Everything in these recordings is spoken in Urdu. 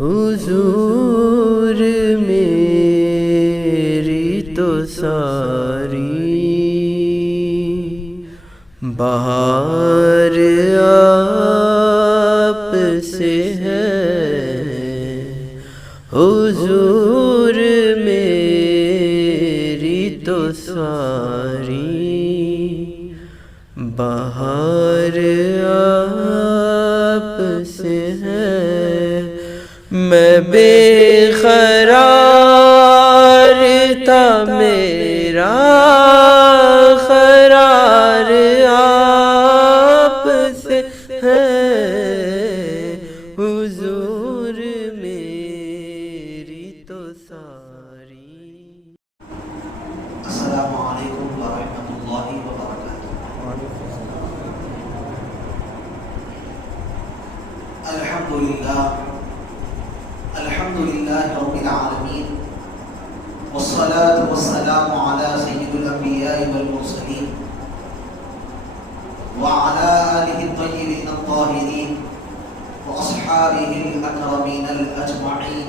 حضور میری تو ساری بہار آپ سے ہے، حضور میری تو ساری بہار آپ سے ہے، میں بے قرار تھا میرا قرار آپ سے ہے، حضور میری تو ساری۔ السلام علیکم ورحمۃ اللہ وبرکاتہ۔ الحمد للہ رب العالمین، والصلاة والسلام علی سید الانبیاء والمرسلین وعلی آلہ الطیبین الطاہرین واصحابہ الاکرمین الاجمعین۔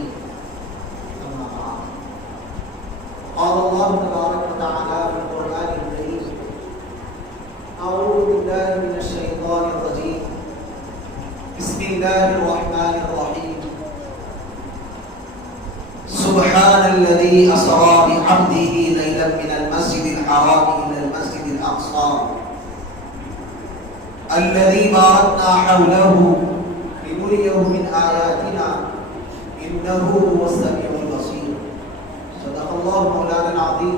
قال اللہ تبارک وتعالی فی القرآن الکریم: اعوذ باللہ من الشیطان الرجیم، بسم اللہ الرحمن الرحیم۔ سبحان الذي أسرى بعبده ليلا من المسجد الحرام إلى المسجد الأقصى الذي باركنا حوله لنريه من آياتنا إنه هو السميع البصير۔ صدق الله مولانا العظيم،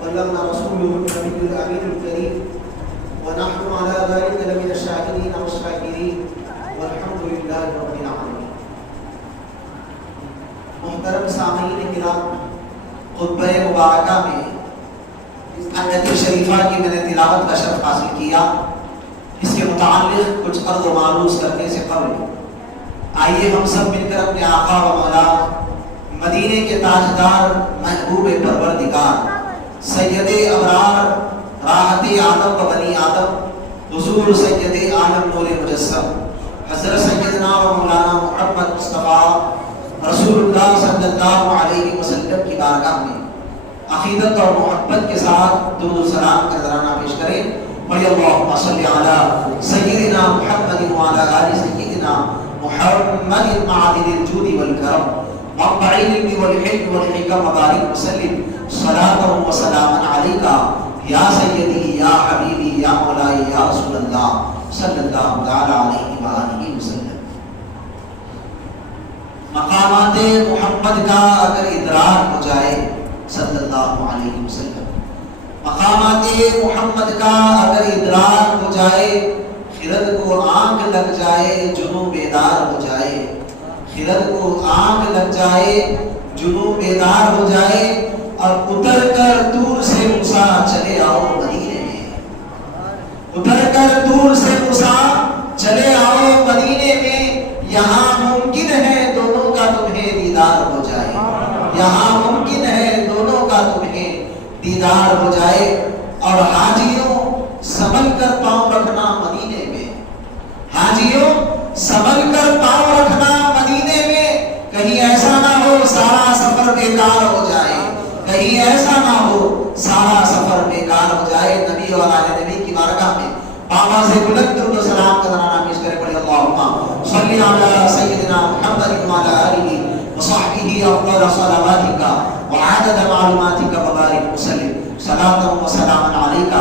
وبلغنا رسوله النبي الأمين الكريم، ونحن على ذلك لمن الشاهدين والشاكرين، والحمد لله رب العالمين۔ محترم سامعین کرام، خطبہ مبارکہ میں اس آیت شریفہ کی میں نے تلاوت کا شرف حاصل کیا۔ اس کے متعلق کچھ عرض و معروض کرنے سے قبل آئیے ہم سب مل کر اپنے آقا و مولا مدینے کے تاجدار محبوب پروردگار سید ابرار راحت آدم و بنی آدم حضور سید عالم نور مجسم حضرت سیدنا و مولانا محمد مصطفیٰ رسول اللہ صلی اللہ علیہ وسلم کی بارگاہ میں عقیدت اور محبت کے ساتھ درود و سلام کا نذرانہ پیش کریں۔ وَيَ اللَّهُمَّ صَلِّ عَلَى سَيِّدِنَا مُحَمَّدٍ وَعَلَى آلِ سَيِّدِنَا مُحَمَّدٍ مَعَدِنِ الْجُودِ وَالْكَرَمِ مَنبَعِ الْعِلْمِ وَالْحِلْمِ وَالْحِكَمِ وَبَارِكْ وَسَلِّمْ صَلَاةً وَسَلَامًا عَلَيْكَ يَا سَيِّدِي يَا حَبِيبِي يَا مَوْلَايَ يَا رَسُولَ اللَّهِ صلی اللہ تعالی علیہ وآلہ وسلم۔ مقامات محمد کا اگر ادراک ہو جائے صلی اللہ علیہ وسلم، مقامات محمد کا اگر ادراک ہو جائے، خرد کو آنکھ لگ جائے جنوں بیدار ہو جائے، خرد کو آنکھ لگ جائے جنوں بیدار ہو جائے، اور اتر کر دور سے موسیٰ چلے آؤ مدینے میں، اتر کر دور سے موسیٰ چلے آؤ مدینے میں، یہاں ممکن ہے دونوں کا تمہیں دیدار ہو جائے، یہاں ممکن ہے دونوں کا تمہیں دیدار ہو جائے۔ اور حاجیوں سنبھل کر پاؤں رکھنا مدینے میں، حاجیوں سنبھل کر پاؤں رکھنا مدینے میں، کہیں ایسا نہ ہو سارا سفر بیکار ہو جائے، کہیں ایسا نہ ہو سارا سفر بیکار ہو جائے۔ نبی اور آل نبی کی بارگاہ میں آواز بلند درود و سلام کا نذرانہ پیش کرے پڑے: اللہم صلی علی سیدنا محمد وعلی آلہ وصحبہ افضل صلواتک وعدد معلوماتک وبارک وسلم صلاۃ وسلاما علیک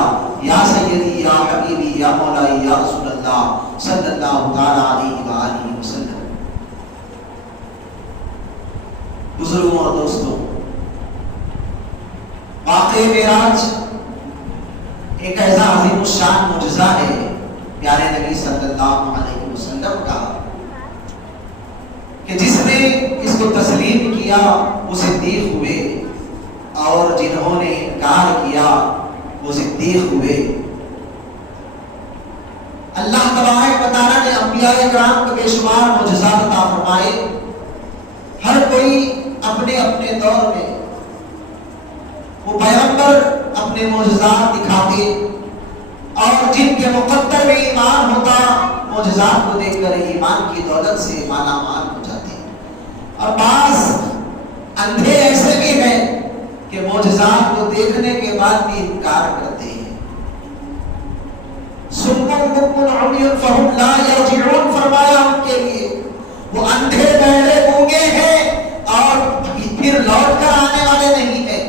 یا سیدی یا حبیبی یا مولائی یا رسول اللہ صلی اللہ تعالی علیہ وآلہ وسلم۔ بزرگوں اور دوستوں، واقعہ معراج ایک ایسا عظیم الشان معجزہ ہے پیارے نبی صلی اللہ علیہ وسلم کا کہ جس نے اس کو تسلیم کیا وہ صدیق ہوئے، اور جنہوں نے انکار کیا وہ صدیق ہوئے۔ اللہ تبارک و تعالیٰ نے انبیاء کرام کو بے شمار معجزات عطا فرمائے، ہر کوئی اپنے اپنے دور میں وہ پیغمبر اپنے معجزات دکھاتے، اور جن کے مقدر میں ایمان ہوتا معجزات کو دیکھ کر ایمان کی دولت سے مالا مال ہو جاتے۔ اور بعض اندھے ایسے بھی ہیں کہ معجزات کو دیکھنے کے بعد بھی انکار کرتے ہیں. سُمٌّ بُکْمٌ عُمْیٌ فَهُمْ لَا يَرْجِعُونَ فرمایا ان کے لیے وہ اندھے بہرے گونگے ہیں اور پھر لوٹ کر آنے والے نہیں ہیں.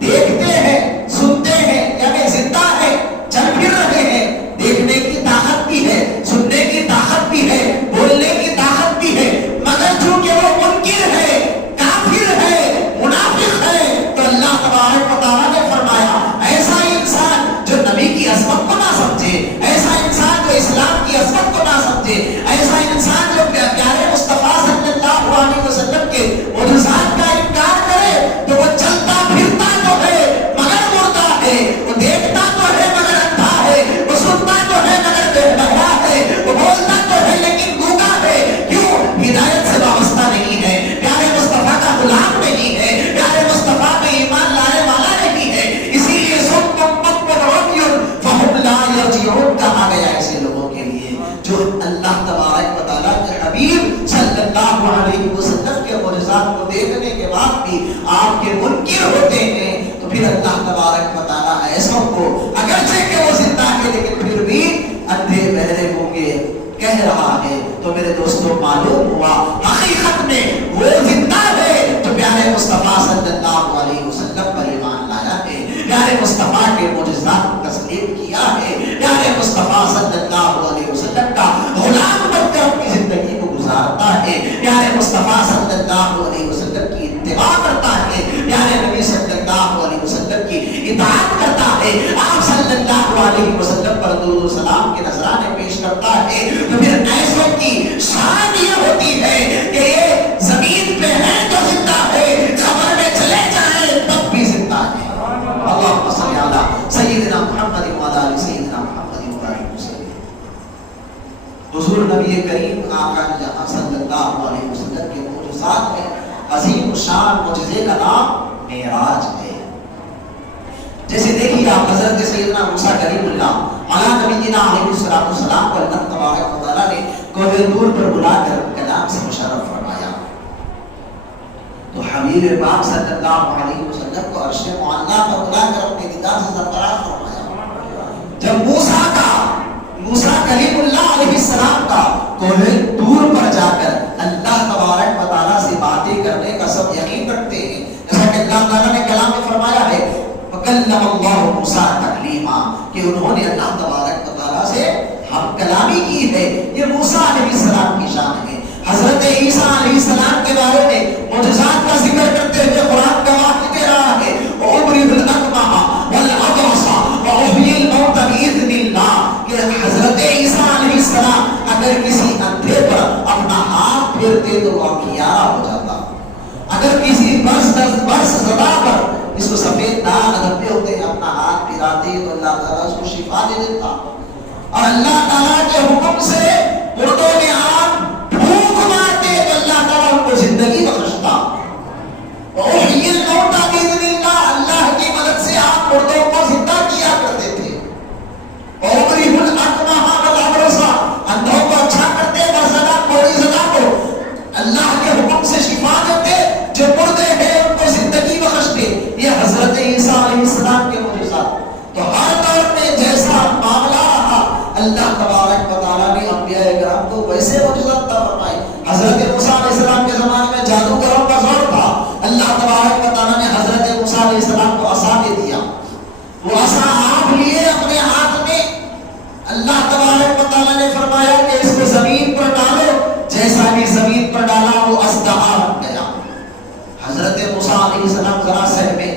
دیکھتے ہیں، سنتے ہیں، یعنی زندہ ہے، چل پھر رہے ہیں، دیکھنے کی طاقت بھی ہے، سننے کی طاقت بھی ہے، بولنے کی طاقت بھی ہے، مگر چونکہ وہ منکر ہے، کافر ہے، منافق ہے، تو اللہ تبارک و تعالیٰ نے فرمایا ایسا انسان جو نبی کی عظمت کو نہ سمجھے، ایسا انسان جو اسلام کی عظمت کو نہ سمجھے، ایسا انسان جو پیارے مصطفیٰ صلی اللہ علیہ وسلم کے معجزات کا انکار کرے، تو وہ چلتا پھرتا تو ہے مگر مردہ ہے، وہ دیکھتا تو ہے مگر اندھا ہے، وہ سنتا تو ہے مگر بہرا ہے، وہ بولتا تو ہے لیکن گونگا ہے. کیوں؟ ہدایت سے وابستہ نہیں ہے، پیارے مصطفیٰ کا غلام نہیں ہے، پیارے مصطفیٰ پہ ایمان لانے والا نہیں ہے. اسی لیے سُمٌّ بُکْمٌ عُمْیٌ فَهُمْ لَا يَرْجِعُونَ کہا گیا ایسے لوگوں کے لیے جو اللہ تبارک و تعالیٰ کے حبیب صلی اللہ علیہ وسلم کے معجزات کو دیکھنے کے بعد بھی آپ کے منکر ہوتے ہیں. تو پھر اللہ تبارک و تعالیٰ ایسوں کو اگرچہ کہ وہ زندہ ہے لیکن پھر بھی اندھے بہرے گونگے کہہ رہا ہے. تو میرے دوستوں معلوم ہوا حقیقت میں وہ زندہ ہے جو پیارے مصطفیٰ صلی اللہ علیہ وسلم پر ایمان لایا ہے، پیارے مصطفیٰ کے معجزات کو تسلیم کیا ہے، پیارے مصطفیٰ صلی اللہ علیہ وسلم کا غلام بن کر اپنی زندگی کو گزارتا ہے، پیارے مصطفیٰ صلی اللہ علیہ وسلم کی اتباع کرتا ہے، پیارے نبی صلی اللہ علیہ وسلم کی اطاعت کرتا ہے، آپ صلی اللہ علیہ وسلم پر درود و سلام کے نذرانے پیش کرتا ہے. تو پھر ایسوں کی شان یہ ہوتی ہے کہ یہ زمین پہ ہے تو زندہ ہے، قبر میں چلے جائیں تب بھی زندہ ہے. اللہم صلی علی سیدنا محمد وعلی آل سیدنا محمد وبارک وسلم. حضور نبی کریم آقا جہاں صلی اللہ علیہ وسلم کے معجزات میں عظیم شان معجزے کا نام معراج ہے. جیسے دیکھیے آپ حضرت سیدنا موسیٰ کلیم اللہ علی نبینا علیہ السلام کو اللہ تبارک و تعالیٰ نے کوہ طور پر بلا کر کلام سے مشرف فرمایا. تو حبیب پاک صلی اللہ علیہ وسلم کو عرش معلیٰ پر بلا کر اپنے دیدار سے سرفراز فرمایا. جب موسیٰ کلیم اللہ علیہ السلام کا کوہ طور پر جا کر اللہ تبارک و تعالیٰ سے باتیں کرنے کا سب یقین رکھتے ہیں، جیسا کہ اللہ تعالیٰ نے کلام میں فرمایا ہے وَكَلَّمَ اللَّهُ مُوسَىٰ تَكْلِيمًا کہ انہوں نے اللہ تبارک و تعالیٰ سے ہم کلامی کی ہے. یہ موسیٰ علیہ السلام کی شان ہے. حضرت عیسیٰ علیہ السلام کے بارے میں معجزات کا ذکر کرتے ہوئے قرآن کا واقعہ کہہ رہا ہے وَأُبْرِئُ الْأَكْمَحَ وَالْأَبْرَصَ وَأُحْيِي الْمَوْتَ بِإِذْنِ اللَّهِ کہ حضرت عیسیٰ علیہ السلام اگر کسی اندھے پر اپنا ہاتھ پھیرتے تو وہ آنکھیارا ہو جاتا، اگر کسی برس زدہ پر اس کو سفید داغ دھبے ہوتے ہیں اپنا ہاتھ پھراتے تو اللہ تعالیٰ اس کو شفا دے دیتا. اور اللہ تعالیٰ کے حکم سے مردوں میں آپ پھونک مارتے تو اللہ تعالیٰ ان کو زندگی بخشتا. وَأُحْيِي الْمَوْتَ بِإِذْنِ اللَّهِ اللہ کی مدد سے آپ مردوں کو زندہ کیا کرتے تھے. وَأُبْرِئُ الْأَكْمَحَ وَالْأَبْرَصَ اندھوں کو اچھا کرتے، برزدہ کوڑی زدہ کو اللہ کے حکم سے شفا دیتے، جو مردے ہیں ان کو زندگی بخشتے. یہ حضرت عیسیٰ علیہ السلام کے معجزات. تو ہر دور میں جیسا معاملہ رہا اللہ تبارک و تعالیٰ نے انبیاء کرام کو ویسے معجزات عطا فرمائے. حضرت موسیٰ علیہ السلام کے زمانے میں جادوگروں کا زور تھا، اللہ تبارک و تعالیٰ نے حضرت موسیٰ علیہ السلام کو عصا دے دیا. وہ عصا آپ لیے اپنے ہاتھ میں، اللہ تبارک و تعالیٰ نے فرمایا کہ اس کو زمین پر ڈالو، جیسا بھی زمین پر ڈالا وہ اژدہا بن گیا. حضرت موسیٰ علیہ السلام ذرا سہمے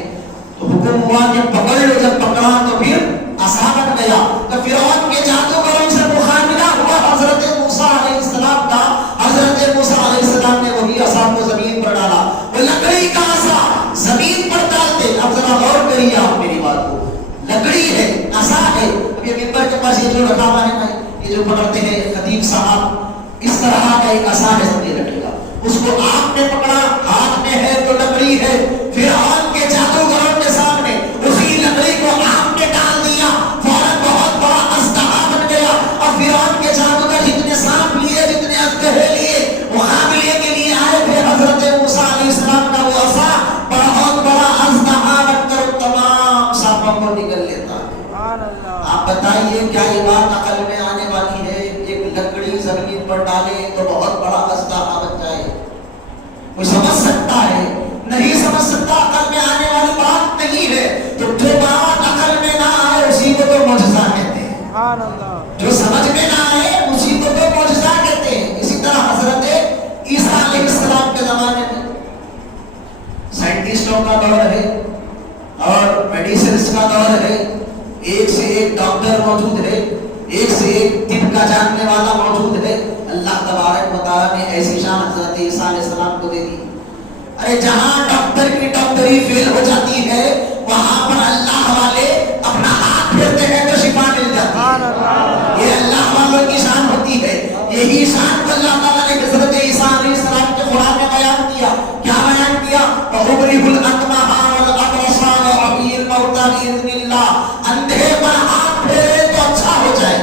تو حکم ہوا کہ پکڑ لو، جب پکڑا تو پھر عصا بن گیا. تو فرعون کے جادوگروں سے مقابلہ ہوا حضرت موسیٰ علیہ السلام کا. حضرت موسیٰ علیہ السلام نے وہی عصا کو زمین پر ڈالا، وہ لکڑی کا عصا زمین پر ڈالتے. اب ذرا غور کریے آپ میری بات کو، لکڑی ہے، عصا ہے. اب یہ ممبر کے پاس یہ جو رکھا ہوا ہے نا، یہ جو پکڑتے ہیں خطیب صاحب، اس طرح کا ایک عصا ہے سمجھے رکھے گا. اس کو آپ نے پکڑا، ہاتھ میں ہے تو لکڑی ہے. فرعون کے جادوگروں کے سامنے اسی لکڑی کو آپ نے ڈال دیا، فوراً بہت بڑا اژدہا بن گیا. اور فرعون کے جادوگر جتنے سانپ لیے، جتنے اژدہے لیے، مقابلے کے لیے آئے تھے حضرت کیا یہ بات عقل میں آنے والی ہے؟ ایک لکڑی زمین پر ڈالے تو بہت بڑا اژدہا بن جائے. کوئی سمجھ سکتا ہے؟ نہیں سمجھ سکتا. عقل میں آنے والی بات نہیں ہے. تو جو بات عقل میں نہ آئے اسی کو تو معجزہ کہتے ہیں. سبحان اللہ. جو سمجھ میں نہ آئے اسی کو تو معجزہ کہتے ہیں. اسی طرح حضرت عیسیٰ علیہ السلام کے زمانے میں سائنٹسٹوں کا دور ہے اور میڈیسنس کا دور ہے. ایک سے ایک ڈاکٹر موجود ہے, ایک سے ایک طب کا جاننے والا موجود ہے. اللہ تبارک و تعالیٰ نے ایسی شان حضرت عیسیٰ علیہ السلام کو دے دی. ارے جہاں ڈاکٹر کی ڈاکٹری فیل ہو جاتی ہے وہاں پر اللہ والے اپنا ہاتھ پھیرتے ہیں تو شفا مل جاتی ہے. یہ اللہ والوں کی شان ہوتی ہے. یہی شان کو اللہ تعالیٰ نے حضرت عیسیٰ علیہ السلام کے قرآن میں بیان کیا. کیا بیان کیا؟ وَأُبْرِئُ الْأَكْمَحَ وَالْأَبْرَصَ وَأُحْيِي الْمَوْتَىٰ بِإِذْنِ اللَّهِ. اندھے پر ہاتھ پھیرے تو اچھا ہو جائے.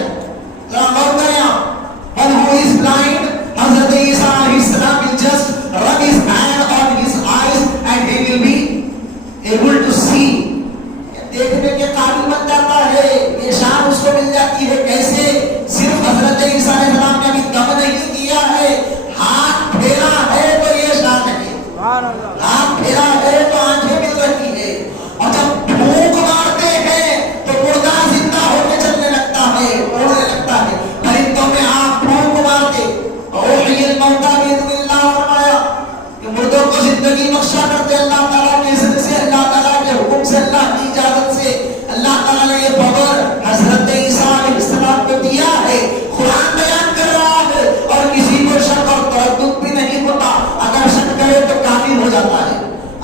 ذرا غور کریں آپ. One who is blind, حضرت عیسیٰ علیہ السلام will just rub his hand on his eyes and he will be able to see. دیکھنے کے قابل بن جاتا ہے. یہ شان اس کو مل جاتی ہے. کیسے؟ صرف حضرت عیسیٰ علیہ السلام نے ابھی دم نہیں کیا ہے, ہاتھ پھیرا ہے تو یہ شان ہے. ہاتھ پھیرا ہے تو آنکھیں مل رہی ہے. اور جب پھونک مارتے ہیں تو مردہ زندہ ہو کے چلنے لگتا ہے, اڑنے لگتا ہے. پرندوں میں آپ پھونک مارتے وَأُحْيِي الْمَوْتَىٰ بِإِذْنِ اللَّهِ فرمایا کہ مردوں کو زندگی بخشا کرتے اللہ تعالیٰ کے اذن سے, اللہ تعالیٰ کے حکم سے, اللہ کی اجازت سے. اللہ تعالیٰ نے یہ پاور حضرت عیسیٰ علیہ السلام کو دیا ہے. قرآن بیان کر رہا ہے اور کسی کو شک اور تردد بھی نہیں ہوتا. اگر شک کرے تو کافر ہو جاتا ہے.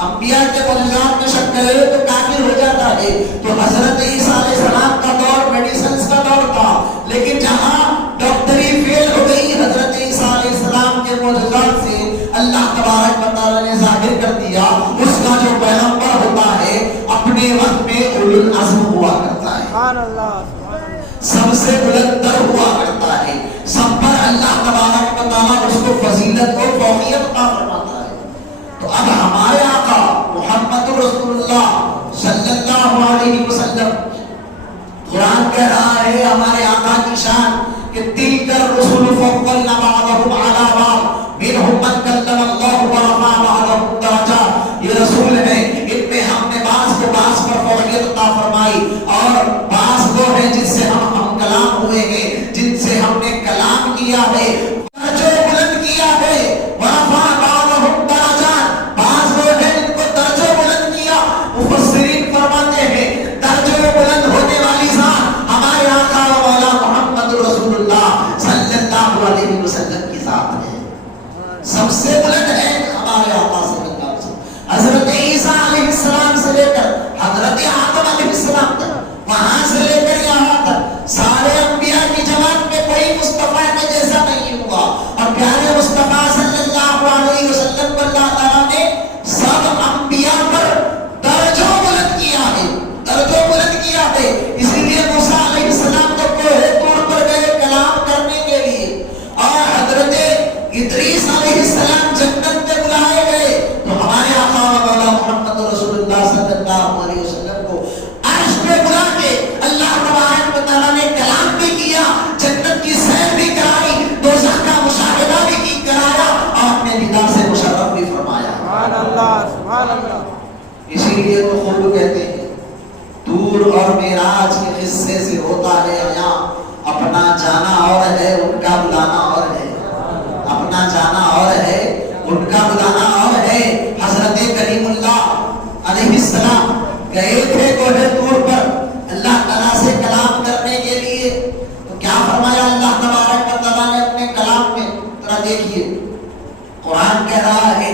انبیاء کے معجزات میں شک کرے تو کافر ہو جاتا ہے. تو حضرت عیسیٰ علیہ السلام کا دور میڈیسنس کا دور تھا, لیکن جہاں ڈاکٹری فیل ہو گئی حضرت عیسیٰ علیہ السلام کے معجزات سے اللہ تبارک و تعالیٰ نے ظاہر کر دیا. اس کا جو پیغمبر ہوتا ہے اپنے وقت میں اولو العزم ہوا کرتا ہے, سب سے بلند تر ہوا کرتا ہے. سب پر اللہ تبارک و تعالیٰ اس کو فضیلت اور فوقیت عطا فرماتا ہے. تو اب ہمارے آقا محمد رسول اللہ صلی اللہ علیہ وسلم, قرآن کہہ رہا ہے ہمارے آقا کی شان کہ تِلْكَ الرُّسُلُ فَضَّلْنَا بَعْضَهُمْ عَلَىٰ بَعْضٍ مِّنْهُم مَّن كَلَّمَ اللَّهُ وَرَفَعَ بَعْضَهُمْ دَرَجَاتٍ. یہ رسول ہیں, ان میں ہم نے بعض کو بعض پر فوقیت عطا فرمائی, اور بعض وہ ہیں جن سے ہم کلام ہوئے ہیں, جن سے ہم نے کلام کیا ہے, درجے بلند کیا ہے. وَرَفَعَ بَعْضَهُمْ دَرَجَاتٍ, بعض وہ ہیں جن کو درجے بلند کیا. مفسرین فرماتے ہیں درجے بلند ہونے والی ذات ہمارے آقا و مولا محمد رسول اللہ صلی اللہ علیہ وسلم کی ذات ہے. سب سے بلند ہے ہمارے آقا صلی اللہ علیہ وسلم. حضرت عیسیٰ علیہ السلام سے لے کر حضرت آدم علیہ السلام تک, وہاں سے لے کر یہاں تک سارے انبیاء کی جماعت میں کوئی مصطفیٰ کے جیسا نہیں ہوا. اور پیارے مصطفیٰ صلی اللہ علیہ وسلم کو اللہ تعالیٰ نے سب انبیاء پر درجوں بلند کیا ہے, درجوں بلند کیا ہے. اسی لیے موسیٰ علیہ السلام تو کوہ طور پر گئے کلام کرنے کے لیے, اور حضرت ادریس علیہ السلام جنت میں بلائے گئے. تو ہمارے آقا و مولا محمد رسول اللہ صلی اللہ علیہ وسلم کو عرش پہ بلا کے اللہ تبارک و تعالیٰ نے کلام بھی کیا, جنت کی سیر بھی کرائی, دوزخ کا مشاہدہ بھی کرایا, اور اپنے دیدار سے مشرف بھی فرمایا. سبحان اللہ, سبحان اللہ. اسی لیے تو خوب کہتے ہیں دور اور معراج کے قصے سے ہوتا ہے عیاں, اپنا جانا اور ہے ان کا بلانا اور ہے. اپنا جانا اور ہے ان کا بلانا اور ہے. حضرت کلیم اللہ علیہ السلام گئے تھے کوہ طور پر اللہ تعالیٰ سے کلام کرنے کے لیے. تو کیا فرمایا اللہ تبارک و تعالیٰ نے اپنے کلام میں؟ ذرا دیکھیے قرآن کہہ رہا ہے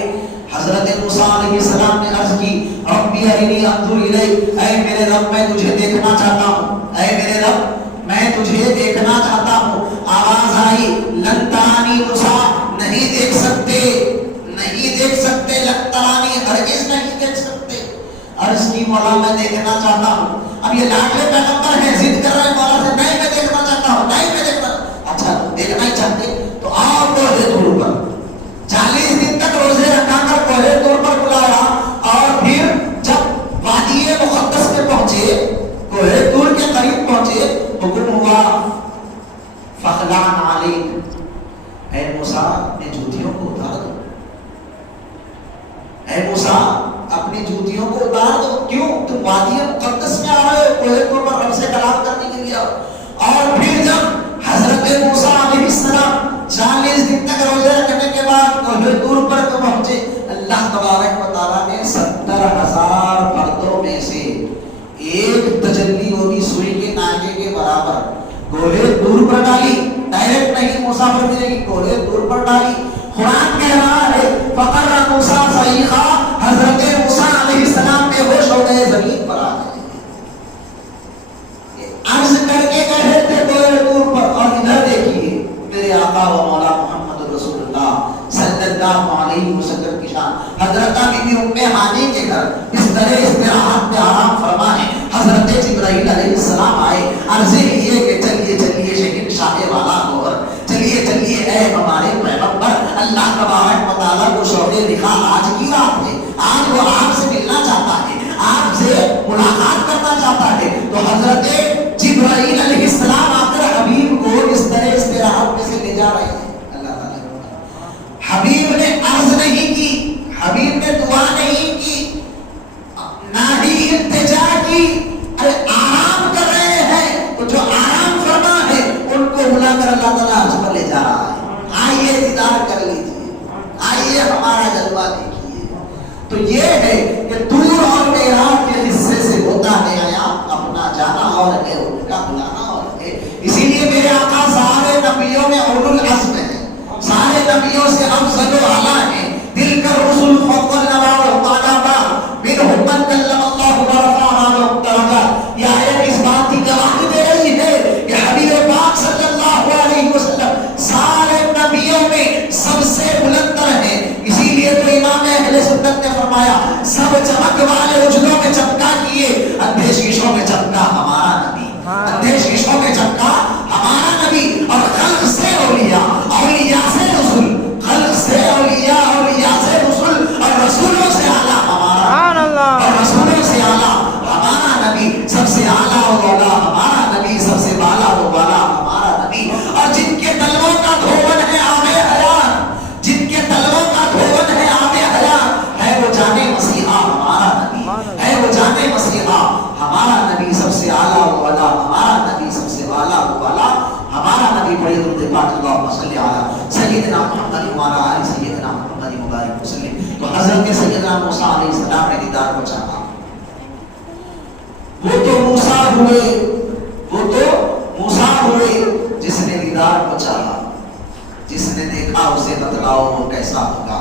حضرت موسیٰ علیہ السلام نے عرض کی ربی ارنی انظر الیک, اے میرے رب میں تجھے دیکھنا چاہتا ہوں, اے میرے رب میں تجھے دیکھنا چاہتا ہوں. آواز آئی لن ترانی موسیٰ, نہیں دیکھ سکتے, نہیں دیکھ سکتے. لن ترانی ہرگز نہیں دیکھ سکتے. عرض کی مولا میں دیکھنا چاہتا ہوں. اب یہ لاڈلے پیغمبر ہیں, ضد کر رہے ہیں مولا سے, نہیں میں دیکھنا چاہتا ہوں, نہیں میں دیکھنا. اچھا دیکھنا ہی چاہتے تو آؤ کوہ طور پر. 40 دن تک روزے رکھا کر کوہ طور پر بلایا, اور پھر جب وادی مقدس میں پہنچے, کوہ طور کے قریب پہنچے, حکم ہوا اے موسیٰ اپنی جوتیوں کو اتار دو. کیوں؟ تم وادی مقدس میں آ رہے ہو, کوہ طور پر رب سے کلام کرنے کے لیے آؤ. اور پھر جب حضرت موسیٰ علیہ السلام 40 دن تک روزے رکھنے کے بعد کوہ طور پر تو پہنچے, اللہ تبارک و تعالیٰ نے 70,000 پردوں میں سے ایک تجلی ہوگی سوئی کے ناکے کے برابر کوہ طور پر ڈالی. ڈائریکٹ نہیں موسیٰ پر ملے گی, کوہ طور پر ڈالی. قرآن کہہ رہا ہے فقر موسیٰ صعیقا, حضرت موسیٰ علیہ السلام بے ہوش ہو گئے, زمین پر آ گئے. عرض کر کے کہہ رہے تھے کوہ طور پر, اور ادھر دیکھیے میرے آقا و مولا محمد رسول اللہ صلی اللہ علیہ وسلم کی شان. حضرت بی بی ام ہانی کے گھر اس طرح استراحت میں آرام فرما ہے. حضرت جبرائیل علیہ السلام آئے, عرض کیے کہ چلیے چلیے شہید شاہ والا نور, چلیے چلیے اے ہمارے پیغمبر. اللہ تبارک و تعالیٰ کو شوق دکھا, آج کی رات ہے, آج وہ آپ سے ملنا چاہتا ہے, آپ سے ملاقات کرنا چاہتا ہے. تو حضرت جبرائیل علیہ السلام آ کر حبیب کو اس طرح استراحت میں سے لے جا رہے ہیں. اللہ تعالیٰ حبیب نے عرض نہیں کی, حبیب نے دعا نہیں کی, نہ ہی التجا کی. ارے آرام کر رہے ہیں, تو جو آرام فرما ہے ان کو بلا کر اللہ تعالیٰ عرش پر لے جا رہا ہے. آئیے دیدار کر لیجیے, آئیے ہمارا جلوہ دیکھیے. تو یہ ہے کہ طور اور معراج کے حصے سے ہوتا ہے آیا اپنا جانا اور ہے ان کا بلانا اور ہے. اسی لیے میرے آقا سارے نبیوں میں اولو العزم ہیں, سارے نبیوں سے افضل و اعلیٰ ہیں. دل کر رسول فضلنا وعطانا منهم من کلم اللہ ورفع عنهم درجات. یہ آیت اس بات کی گواہی دے رہی ہے کہ حبیب پاک صلی اللہ علیہ وسلم سارے نبیوں میں سب سے بلند تر ہیں. اسی لیے تو امام اہل سنت نے فرمایا سب چمک والے اجلوں میں چمکا کیے, اندھے شیشوں میں چمکا ہمارا نبی, اندھے شیشوں میں چمکا ہمارا نبی. اور خلق سے اولیاء, اولیاء سے رسول, خلق سے اولیاء, اولیاء سے رسول, اور رسولوں سے اعلیٰ ہمارا, اور رسولوں سے اعلیٰ ہمارا نبی. سب سے اعلیٰ و اولیاء ہمارا نبی, سب سے بالا و بالا ہمارا نبی. اور جن کے تلووں کا دھون ہے آب حیات, جن کے تلووں کا دھون ہے آب حیات, ہے وہ جانے مسیحا ہمارا نبی, ہے وہ جانے مسیحا ہمارا نبی. سب سے اعلیٰ و اولیاء ہمارا نبی, سب سے بالا و بالا ہمارا نبی. بڑی درود پاک اللہم صلی علی سیدنا محمد وعلی آل سیدنا محمد مبارک وسلم. تو حضرت سیدنا موسیٰ علیہ السلام نے دیدار کو چاہا. وہ تو موسیٰ ہوئے, وہ تو موسیٰ ہوئے جس نے دیدار کو چاہا. جس نے دیکھا اسے بتلاؤ وہ کیسا ہوگا.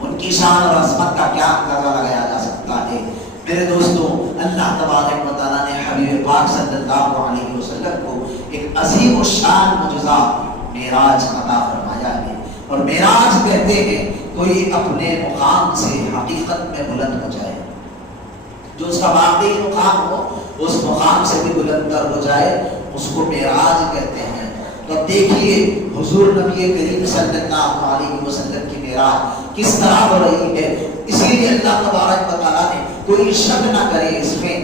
ان کی شان اور عظمت کا کیا اندازہ لگایا جا سکتا ہے. میرے دوستوں, اللہ تبارک و تعالیٰ نے حبیب پاک صلی اللہ علیہ وسلم کو ایک عظیم الشان معجزہ معراج عطا فرمایا ہے. اور معراج کہتے ہیں کوئی اپنے مقام سے حقیقت میں بلند ہو جائے, جو اس کا واقعی مقام ہو اس مقام سے بھی بلند تر ہو جائے, اس کو معراج کہتے ہیں. تو دیکھیے حضور نبی کریم صلی اللہ علیہ وسلم کی معراج کس طرح ہو رہی ہے. اسی لیے اللہ تبارک و تعالیٰ نے کوئی شک نہ کرے اس میں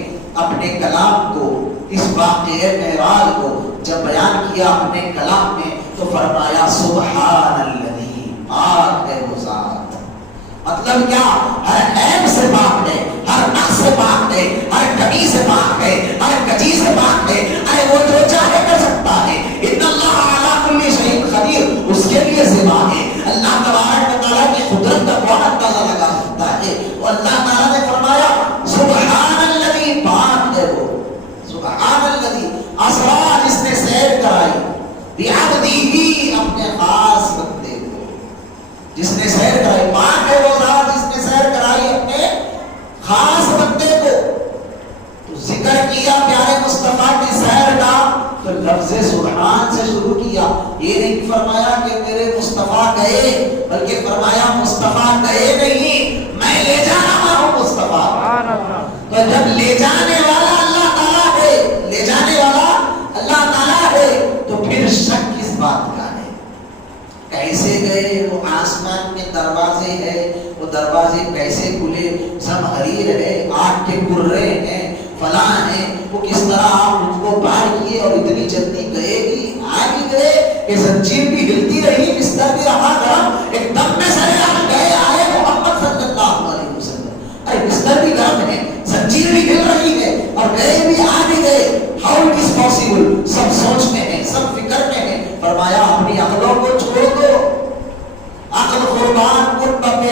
اپنے کلام کو, اس واقعے معراج کو جب بیان کیا اپنے کلام میں تو فرمایا سبحان الذی, پاک ہے وہ ذات. مطلب کیا, ہر عیب سے پاک ہے, ہر نقص سے پاک ہے, ہر کمی سے پاک ہے, ہر کجی سے پاک ہے. ارے وہ جو چاہے کر سکتا ہے. ان اللہ علی کل شیء قدیر, اس کے لیے سوا ہے. اللہ تبارک و تعالیٰ کی قدرت کا کون اندازہ لگا سکتا ہے. اللہ تعالیٰ نے فرمایا سبحان الذی, پاک ہے وہ, سبحان الذی اسرا, جس نے سیر کرائی, بعبدہ, اپنے خاص بندے کو, جس نے سیر کرائی. پاک ہے وہ ذات جس نے سیر کرائی اپنے خاص بندے کو. تو ذکر کیا پیارے مصطفیٰ کی سیر کا تو لفظ سبحان سے شروع کیا. یہ نہیں فرمایا کہ میرے مصطفیٰ گئے, بلکہ فرمایا مصطفیٰ گئے نہیں, میں لے جا رہا ہوں مصطفیٰ. تو جب لے جانے والا اللہ تعالیٰ ہے, لے جانے والا اللہ تعالیٰ ہے, تو پھر شک کس بات کا ہے. کیسے گئے, وہ آسمان میں دروازے ہیں, وہ دروازے کیسے کھلے, زمہریر ہے, آگ کے کرے ہیں, فلاں ہیں, وہ کس طرح آپ ان کو پار کیے اور اتنی جلدی گئے بھی, آ بھی گئے کہ زنجیر بھی ہلتی رہی, بستر بھی رہا گرم, ایک دم میں سرے آپ گئے آئے محمد صلی اللہ علیہ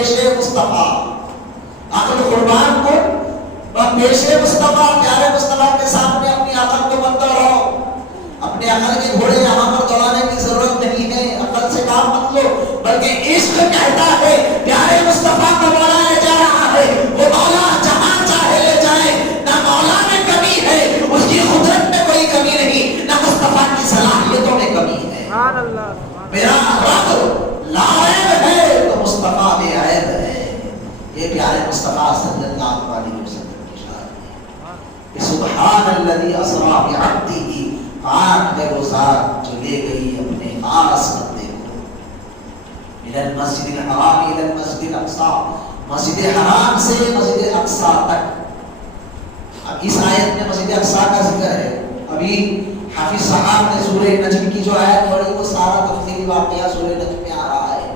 پیش مصطفیٰ، عقل قربان کو پیش مصطفیٰ، پیارے مصطفیٰ کے سامنے اپنی عقل کو مت دوڑاؤ، اپنے عقل کے گھوڑے یہاں پر دوڑانے کی ضرورت نہیں ہے، عقل سے کام مت لو، بلکہ عشق کہتا ہے پیارے مصطفیٰ کو مولا لے جا رہا ہے، وہ مولا جہاں چاہے لے جائے، نہ مولا میں کمی ہے، اس کی قدرت میں کوئی کمی نہیں، نہ مصطفیٰ کی صلاحیتوں میں کمی ہے۔ میرا رب لا عیب ہے تو مصطفیٰ بے عیب ہے، یہ پیارے مصطفیٰ صلی اللہ علیہ وسلم کی شان ہے کہ سبحان الذی اسری بعبدہ، پاک ہے وہ ذات جو لے گئی اپنے خاص بندے کو من المسجد الحرام الی المسجد الاقصی، مسجد حرام سے مسجد اقصی تک۔ اب اس آیت میں مسجد اقصی کا ذکر ہے، ابھی حافظ صاحب نے سورہ نجم کی جو آیت پڑھی وہ سارا تفصیلی واقعہ سورہ نجم میں آ رہا ہے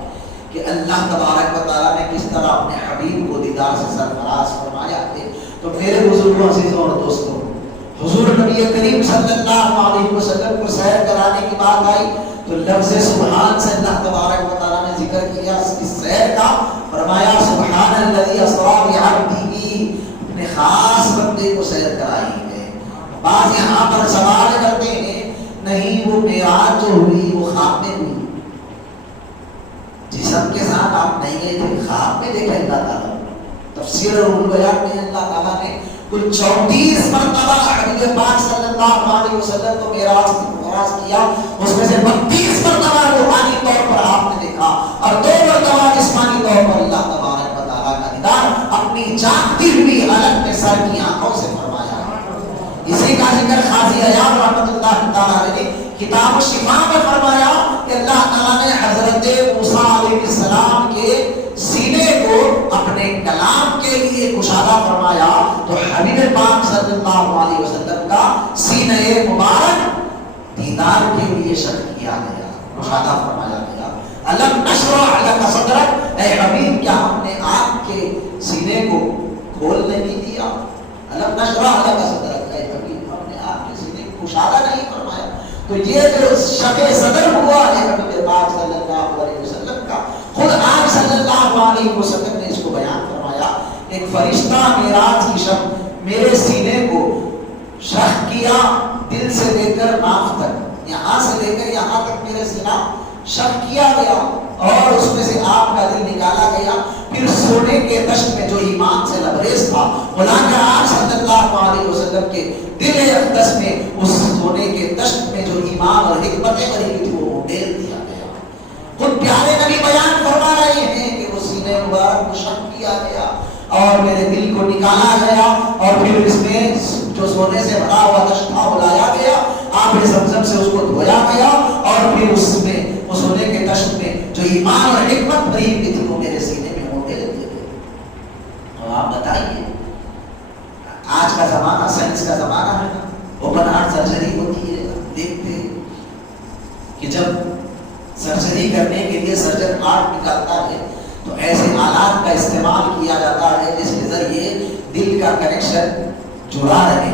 کہ اللہ تبارک و تعالیٰ نے کس طرح اپنے حبیب کو دیدار سے سرفراز فرمایا ہے۔ تو میرے بزرگوں، عزیزوں اور دوستوں، حضور نبی کریم صلی اللہ علیہ وسلم کو سیر کرانے کی بات آئی تو لفظ سبحان سے اللہ تبارک و تعالیٰ نے ذکر کیا اس سیر کا، فرمایا سبحان الذی اسری بعبدہ، اپنے خاص بندے کو سیر کرائی ہے۔ بعض یہاں پر سوال کرتے ہیں نہیں وہ معراج جو ہوئی وہ خواب میں ہوئی، جسم کے ساتھ آپ نہیں گئے تھے، خواب میں دیکھا اللہ تعالیٰ۔ تفسیر روح البیان میں اللہ تعالیٰ نے کل 34 مرتبہ حبیب پاک صلی اللہ علیہ وسلم کو معراج کیا، اس میں سے 32 مرتبہ روحانی طور پر آپ نے دیکھا اور 2 مرتبہ جسمانی طور پر اللہ تبارک و تعالیٰ کا دیدار اپنی جاگتی ہوئی حالت میں سر کی آنکھوں سے فرمایا۔ اسی کا ذکر قاضی عیاض رحمۃ اللہ تعالیٰ علیہ نے کتاب الشفاء میں فرمایا کہ اللہ تعالیٰ نے حضرت موسیٰ علیہ السلام کے سینے کو اپنے کلام کے لیے کشادہ فرمایا تو حبیب پاک صلی اللہ علیہ وسلم کا سینہ مبارک دیدار کے لیے شق کیا گیا، کشادہ فرمایا گیا۔ الم نشرح لک صدرک، اے حبیب کیا ہم نے آپ کے سینے کو کھول نہیں دیا؟ الم نشرح لک صدرک، اے حبیب ہم نے آپ کے سینے کو کشادہ نہیں فرمایا؟ تو یہ جو شق صدر ہوا ہے حبیب پاک صلی اللہ علیہ وسلم کا، خود آپ صلی اللہ علیہ وسلم نے اس کو بیان فرمایا۔ ایک فرشتہ معراج کی شب میرے سینے کو شق کیا، دل سے لے کر ناف تک، یہاں سے لے کر یہاں تک میرے سینہ شق کیا گیا اور اس میں سے آپ کا دل نکالا گیا۔ پھر سونے کے دشت میں جو ایمان سے لبریز تھا بلا کر آپ صلی اللہ علیہ وسلم کے دل اقدس میں اس سونے کے دشت میں جو ایمان اور حکمتیں بھری ہوئی تھی وہ ڈال دیا گیا۔ خود پیارے نبی بیان فرما رہے ہیں کہ وہ سینے مبارک کو شق کیا گیا اور میرے دل کو نکالا گیا اور پھر اس میں جو سونے سے بھرا ہوا دشت تھا وہ لایا گیا، آب زمزم سے اس کو دھویا گیا اور پھر اس میں وہ سونے کے دشت میں جو ایمان اور حکمت بھری ہوئی تھی وہ میرے سینے میں ہونے لگے۔ اور آپ بتائیے آج کا زمانہ سائنس کا زمانہ ہے نا، اوپن ہارٹ سرجری ہوتی ہے، دیکھتے کہ جب سرجری کرنے کے لیے سرجن ہارٹ نکالتا ہے تو ایسے آلات کا استعمال کیا جاتا ہے جس کے ذریعے دل کا کنیکشن جڑا رہے،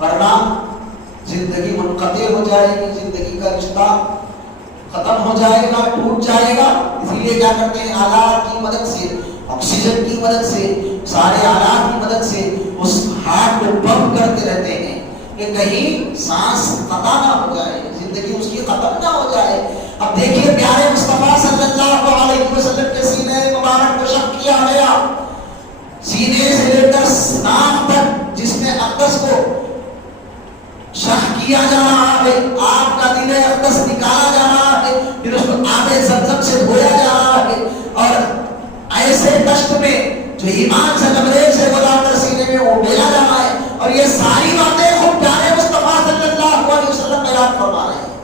ورنہ زندگی منقطع ہو جائے گی، زندگی کا رشتہ ختم ہو جائے گا، ٹوٹ جائے گا۔ اسی لیے کیا کرتے ہیں آلات کی مدد سے، آکسیجن کی مدد سے، سارے آلات کی مدد سے اس ہارٹ کو پمپ کرتے رہتے ہیں کہ کہیں سانس قطع نہ ہو جائے، زندگی اس کی ختم نہ ہو جائے۔ اب دیکھیے پیارے مصطفیٰ صلی اللہ علیہ وسلم کے سینے مبارک کو شق کیا گیا، سینے سے لے کر ناف تک جس میں اقدس کو شق کیا جا رہا ہے، آپ کا دل اقدس نکالا جا رہا ہے، پھر اس کو آب زمزم سے دھویا جا رہا ہے اور ایسے دشت میں جو ایمان سے لبریز ہے وہ لا کر سینے میں وہ ڈالا جا رہا ہے۔ اور یہ ساری باتیں خود پیارے مصطفیٰ صلی اللہ علیہ وسلم بیان فرما رہے ہیں،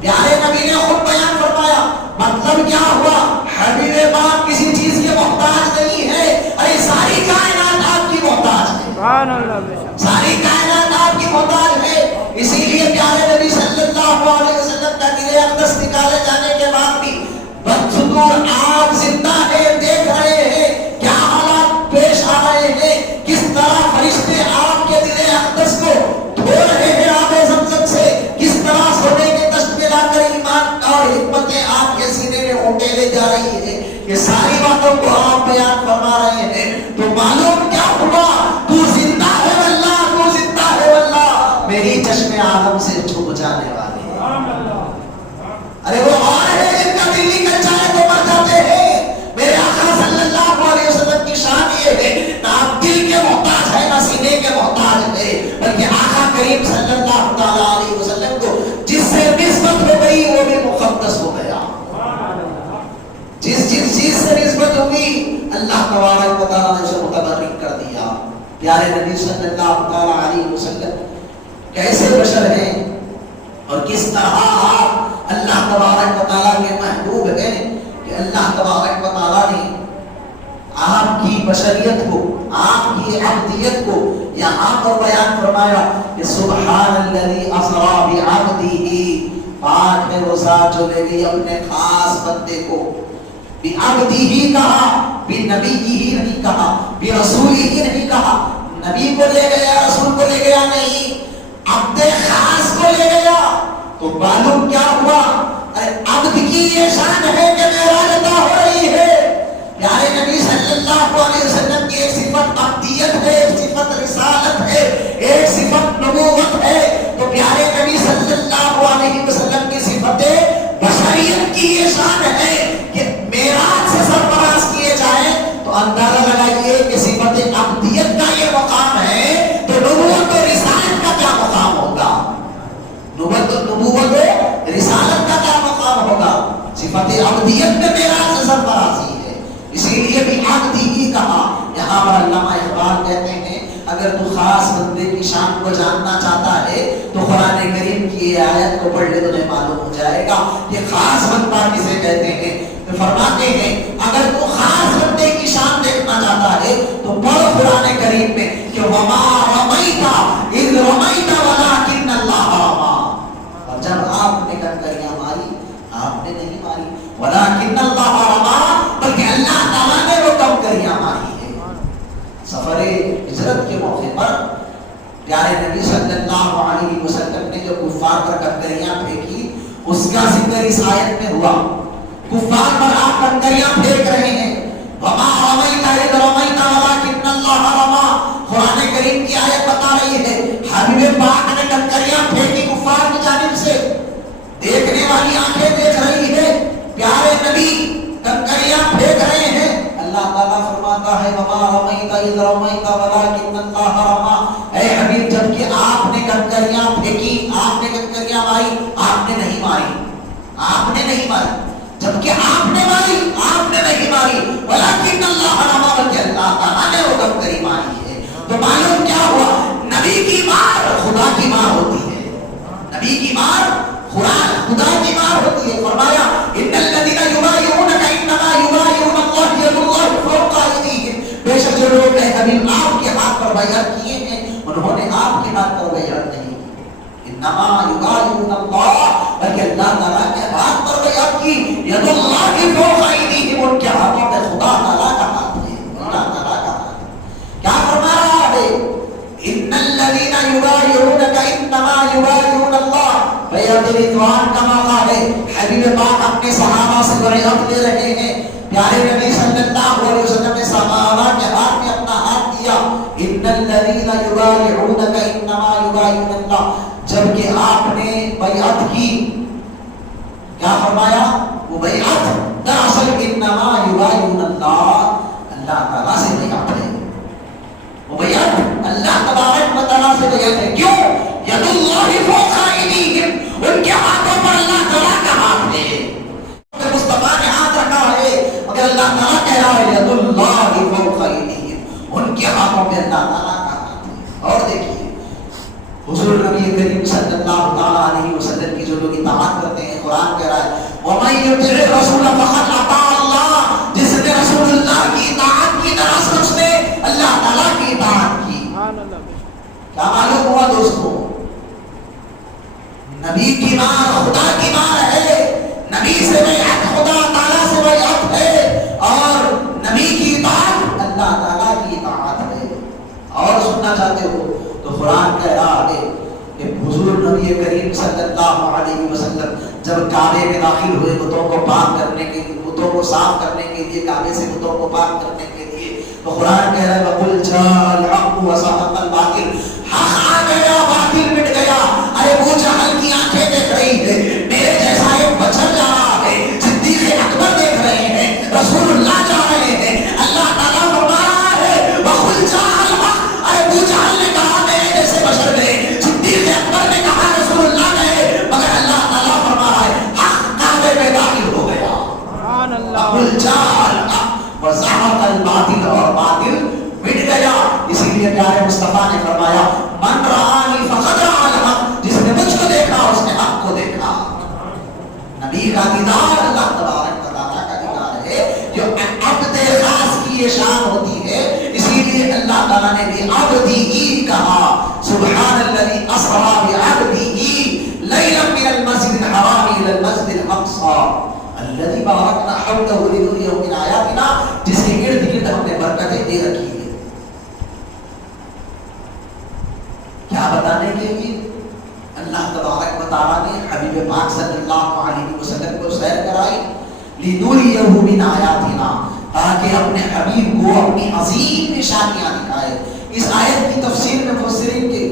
پیارے نبی نے خود بیان فرمایا۔ مطلب کیا ہوا؟ حبیب پاک کسی چیز کے محتاج نہیں ہے، ارے ساری کائنات آپ کی محتاج ہے، سبحان اللہ، ساری کائنات آپ کی محتاج ہے۔ اسی لیے پیارے نبی صلی اللہ علیہ وسلم کا دل اقدس نکالے جانے کے بعد بھی بدستور آپ زندہ ہے، دیکھ رہے ہیں کیا حالات پیش آ رہے ہیں، کس طرح فرشتے آپ کے دل اقدس کو دھو رہے ہیں آب زمزم سے، کس طرح سونے کے دشت میں لا کر ایمان اور حکمتیں آپ کے سینے میں اونٹے لے جا رہی ہے۔ یہ ساری باتوں کو آپ بیان فرما رہے ہیں تو معلوم کیا ہوا؟ تو زندہ ہے واللہ، تو زندہ ہے واللہ، میری چشم عالم سے چھپ جانے والے۔ ارے وہ اور ہے جن کا دل نکل جائے تو مر جاتے ہیں، میرے آقا صلی اللہ علیہ وسلم کی شان یہ ہے نہ آپ دل کے محتاج ہے نہ سینے کے محتاج ہے، بلکہ آقا کریم صلی اللہ علیہ وسلم کو جس سے نسبت ہو گئی وہ بھی مقدس ہو گیا، جس چیز سے نسبت ہوئی اللہ تبارک و تعالیٰ نے اسے متبرک کر دیا۔ پیارے نبی صلی اللہ علیہ وسلم کیسے بشر ہیں اور کس طرح آپ اللہ تبارک و تعالیٰ کے محبوب ہیں کہ اللہ تبارک و تعالیٰ نے آپ کی بشریت کو، آپ کی عبدیت کو یہاں پر بیان فرمایا کہ سبحان الذی اسری بعبدہ، پاک ہے وہ ذات جو لے گئی اپنے خاص بندے کو، بعبدہ کہا، بنبیہ نہیں کہا، برسولہ نہیں کہا، نبی کو لے گیا رسول کو لے گیا نہیں، عبد خاص کو لے گیا۔ تو معلوم کیا ہوا؟ عبد کی یہ شان ہے کہ معراج عطا ہو رہی ہے، پیارے نبی صلی اللہ علیہ وسلم کی ایک صفت عبدیت ہے، ایک صفت رسالت ہے، ایک صفت نبوت ہے، تو پیارے نبی صلی اللہ علیہ وسلم کی صفت بشریت کی یہ شان ہے کہ معراج سے سرفراز کیے جائیں تو اندازہ لگائیے کہ صفت عبدیت کا یہ مقام ہے تو نبوت و رسالت کا کیا مقام ہوگا؟ نبوت و رسالت کا کیا مقام ہوگا؟ صفت عبدیت میں معراج سے سرفرازی ہے، اسی لیے بھی عبدی ہی کہا۔ یہاں پر علامہ اقبال کہتے ہیں اگر تو خاص بندے کی شان کو جاننا چاہتا ہے تو قرآن کریم کی یہ آیت کو پڑھ لے تجھے معلوم ہو جائے گا کہ خاص بندہ کسے کہتے ہیں۔ تو فرماتے ہیں اگر تو خاص بندے کی شان دیکھنا چاہتا ہے تو پڑھ قرآن کریم میں کہ وما رمیت اذ رمیت ولکن اللہ رمی، اور جب آپ نے کنکریاں ماری آپ نے نہیں ماری، ولکن اللہ رمی، بلکہ اللہ تعالیٰ نے وہ کنکریاں ماری ہے۔ سفر ہجرت کے موقع پر پیارے نبی صلی اللہ علیہ وسلم نے جو کفار پر کنکریاں پھینکی اس کا ذکر اس آیت میں ہوا۔ کفار پر آپ کنکریاں پھینک رہے ہیں، وما رمیت اذ رمیت ولکن اللہ رمی، قرآن کریم کی آیت بتا رہی ہے حبیب پاک نے کنکریاں پھینکی کفار کی جانب سے، دیکھنے والی آنکھیں دیکھ رہی ہے، پیارے نبی کنکریاں پھینک رہے ہیں، اللہ تعالیٰ فرماتا ہے وما رمیت اذ رمیت ولکن اللہ رمی، اے حبیب جب کہ آپ نے کنکریاں پھینکی، آپ نے کنکریاں ماری، آپ نے نہیں ماری، آپ نے نہیں ماری، جبکہ آپ نے ماری آپ نے نہیں ماری، ولکن اللہ رمی، بلکہ اللہ تعالیٰ نے وہ کنکری ماری ہے۔ تو معلوم کیا ہوا؟ نبی کی مار خدا کی مار ہوتی ہے، نبی کی مار خدا کی مار ہوتی ہے۔ فرمایا ان الذین یبایعونک انما یبایعون اللہ ید اللہ فوق ایدیہم، بے شک جو لوگ ہیں حبیب آپ کے ہاتھ پر بیعت کیے ہیں انہوں نے آپ کے ہاتھ پر بیعت نہیں کی، انما یبایعون اللہ، بلکہ اللہ تعالیٰ کے ہاتھ پر بیعت کی، ید اللہ فوق ایدیہم، ان کے ہاتھوں میں خدا تعالیٰ کا ہاتھ ہے، اللہ تعالیٰ کا ہاتھ ہے۔ کیا فرما رہا ہے؟ ان الذین یبایعونک انما یبایعون اللہ، بیعت رضوان کا موقع ہے، حبیب پاک اپنے صحابہ سے بیعت لے رہے ہیں، پیارے نبی صلی اللہ علیہ وسلم نے صحابہ کے ہاتھ میں اپنا ہاتھ دیا، ان الذین یبایعونک انما یبایعون اللہ، جبکہ آپ نے بیعت کی، کیا فرمایا؟ وہ بیعت دراصل انما یبایعون اللہ، اللہ تعالیٰ سے بیعت ہے، وہ بیعت اللہ تبارک و تعالیٰ سے بیعت ہے۔ کیوں؟ ید اللہ فوق ایدیہم، ان کے ہاتھوں پر اللہ تعالیٰ کا ہاتھ ہے، مصطفیٰ نے ہاتھ رکھا ہے مگر اللہ تعالیٰ کہہ رہا ہے ید اللہ فوق ایدیہم، ان کے ہاتھوں پہ اللہ تعالیٰ کا ہاتھ ہے۔ اور دیکھیے حضور نبی کریم صلی اللہ علیہ وسلم کی جو لوگ اطاعت کرتے ہیں، قرآن کہہ رہا ہے وَمَن يُطِعِ الرَّسُولَ فَقَدْ أَطَاعَ اللَّهَ، جس نے رسول اللہ کی اطاعت کی دراصل اس نے اللہ تعالیٰ کی اطاعت کی۔ کیا معلوم ہوا دوستو؟ نبی کی مار خدا کی مار ہے، نبی سے بیعت خدا تعالیٰ سے بیعت ہے، اور نبی کی اطاعت اللہ تعالیٰ کی اطاعت ہے۔ اور سننا چاہتے ہو تو قرآن کہہ رہا ہے کہ حضور نبی کریم صلی اللہ علیہ وسلم جب کعبے میں داخل ہوئے بتوں کو پاک کرنے کے بتوں کو کو صاف کرنے کے لیے، کعبے سے بتوں کو پاک کرنے کے لیے. تو قرآن کہہ رہا ہے وَقُلْ جَاءَ الْحَقُّ وَزَهَقَ الْبَاطِلُ، حق آ گیا باطل مٹ گیا. ارے ابو جہل کی آنکھیں دیکھ رہی ہے، میرے جیسا ایک بچر جا رہا ہے، صدیق اکبر دیکھ رہے ہیں، رسول اللہ جا رہے ہیں. اللہ تعالیٰ فرما رہا ہے وَقُلْ جَاءَ الْحَقُّ. ارے ابو جہل نے کہا میرے جیسے بشر گئے، صدیق اکبر نے کہا رسول اللہ گئے، مگر اللہ تعالیٰ فرما رہا ہے حق کعبے میں داخل ہو گیا. وَقُلْ جَاءَ الْحَقُّ وَزَهَقَ الْبَاطِلُ، اور باطل مٹ گیا. اسی لیے پیارے مصطفیٰ نے فرمایا من رآنی فقد رأى الحق، جس نے مجھ کو دیکھا اس نے حق کو دیکھا. نبی کا دیدار اللہ تبارک و تعالیٰ کا دیدار ہے جو عبد خاص کی یہ شان ہوتی ہے. اسی لیے اللہ تعالیٰ نے بھی عبدی کہا. سبحان الذی اسری بعبدہ لیلا من المسجد الحرام الی المسجد الاقصی الذی بارکنا حولہ لنریہ من آیاتنا، جس کے ارد گرد ہم نے برکتیں دے رکھی ہیں. کیا بتانے کے لیے؟ اللہ تبارک و تعالیٰ نے حبیب پاک صلی اللہ علیہ وسلم کو سیر کرائی لنریہ من آیاتنا، تاکہ اپنے حبیب کو اپنی عظیم نشانیاں دکھائے. اس آیت کی تفسیر میں مفسرین کے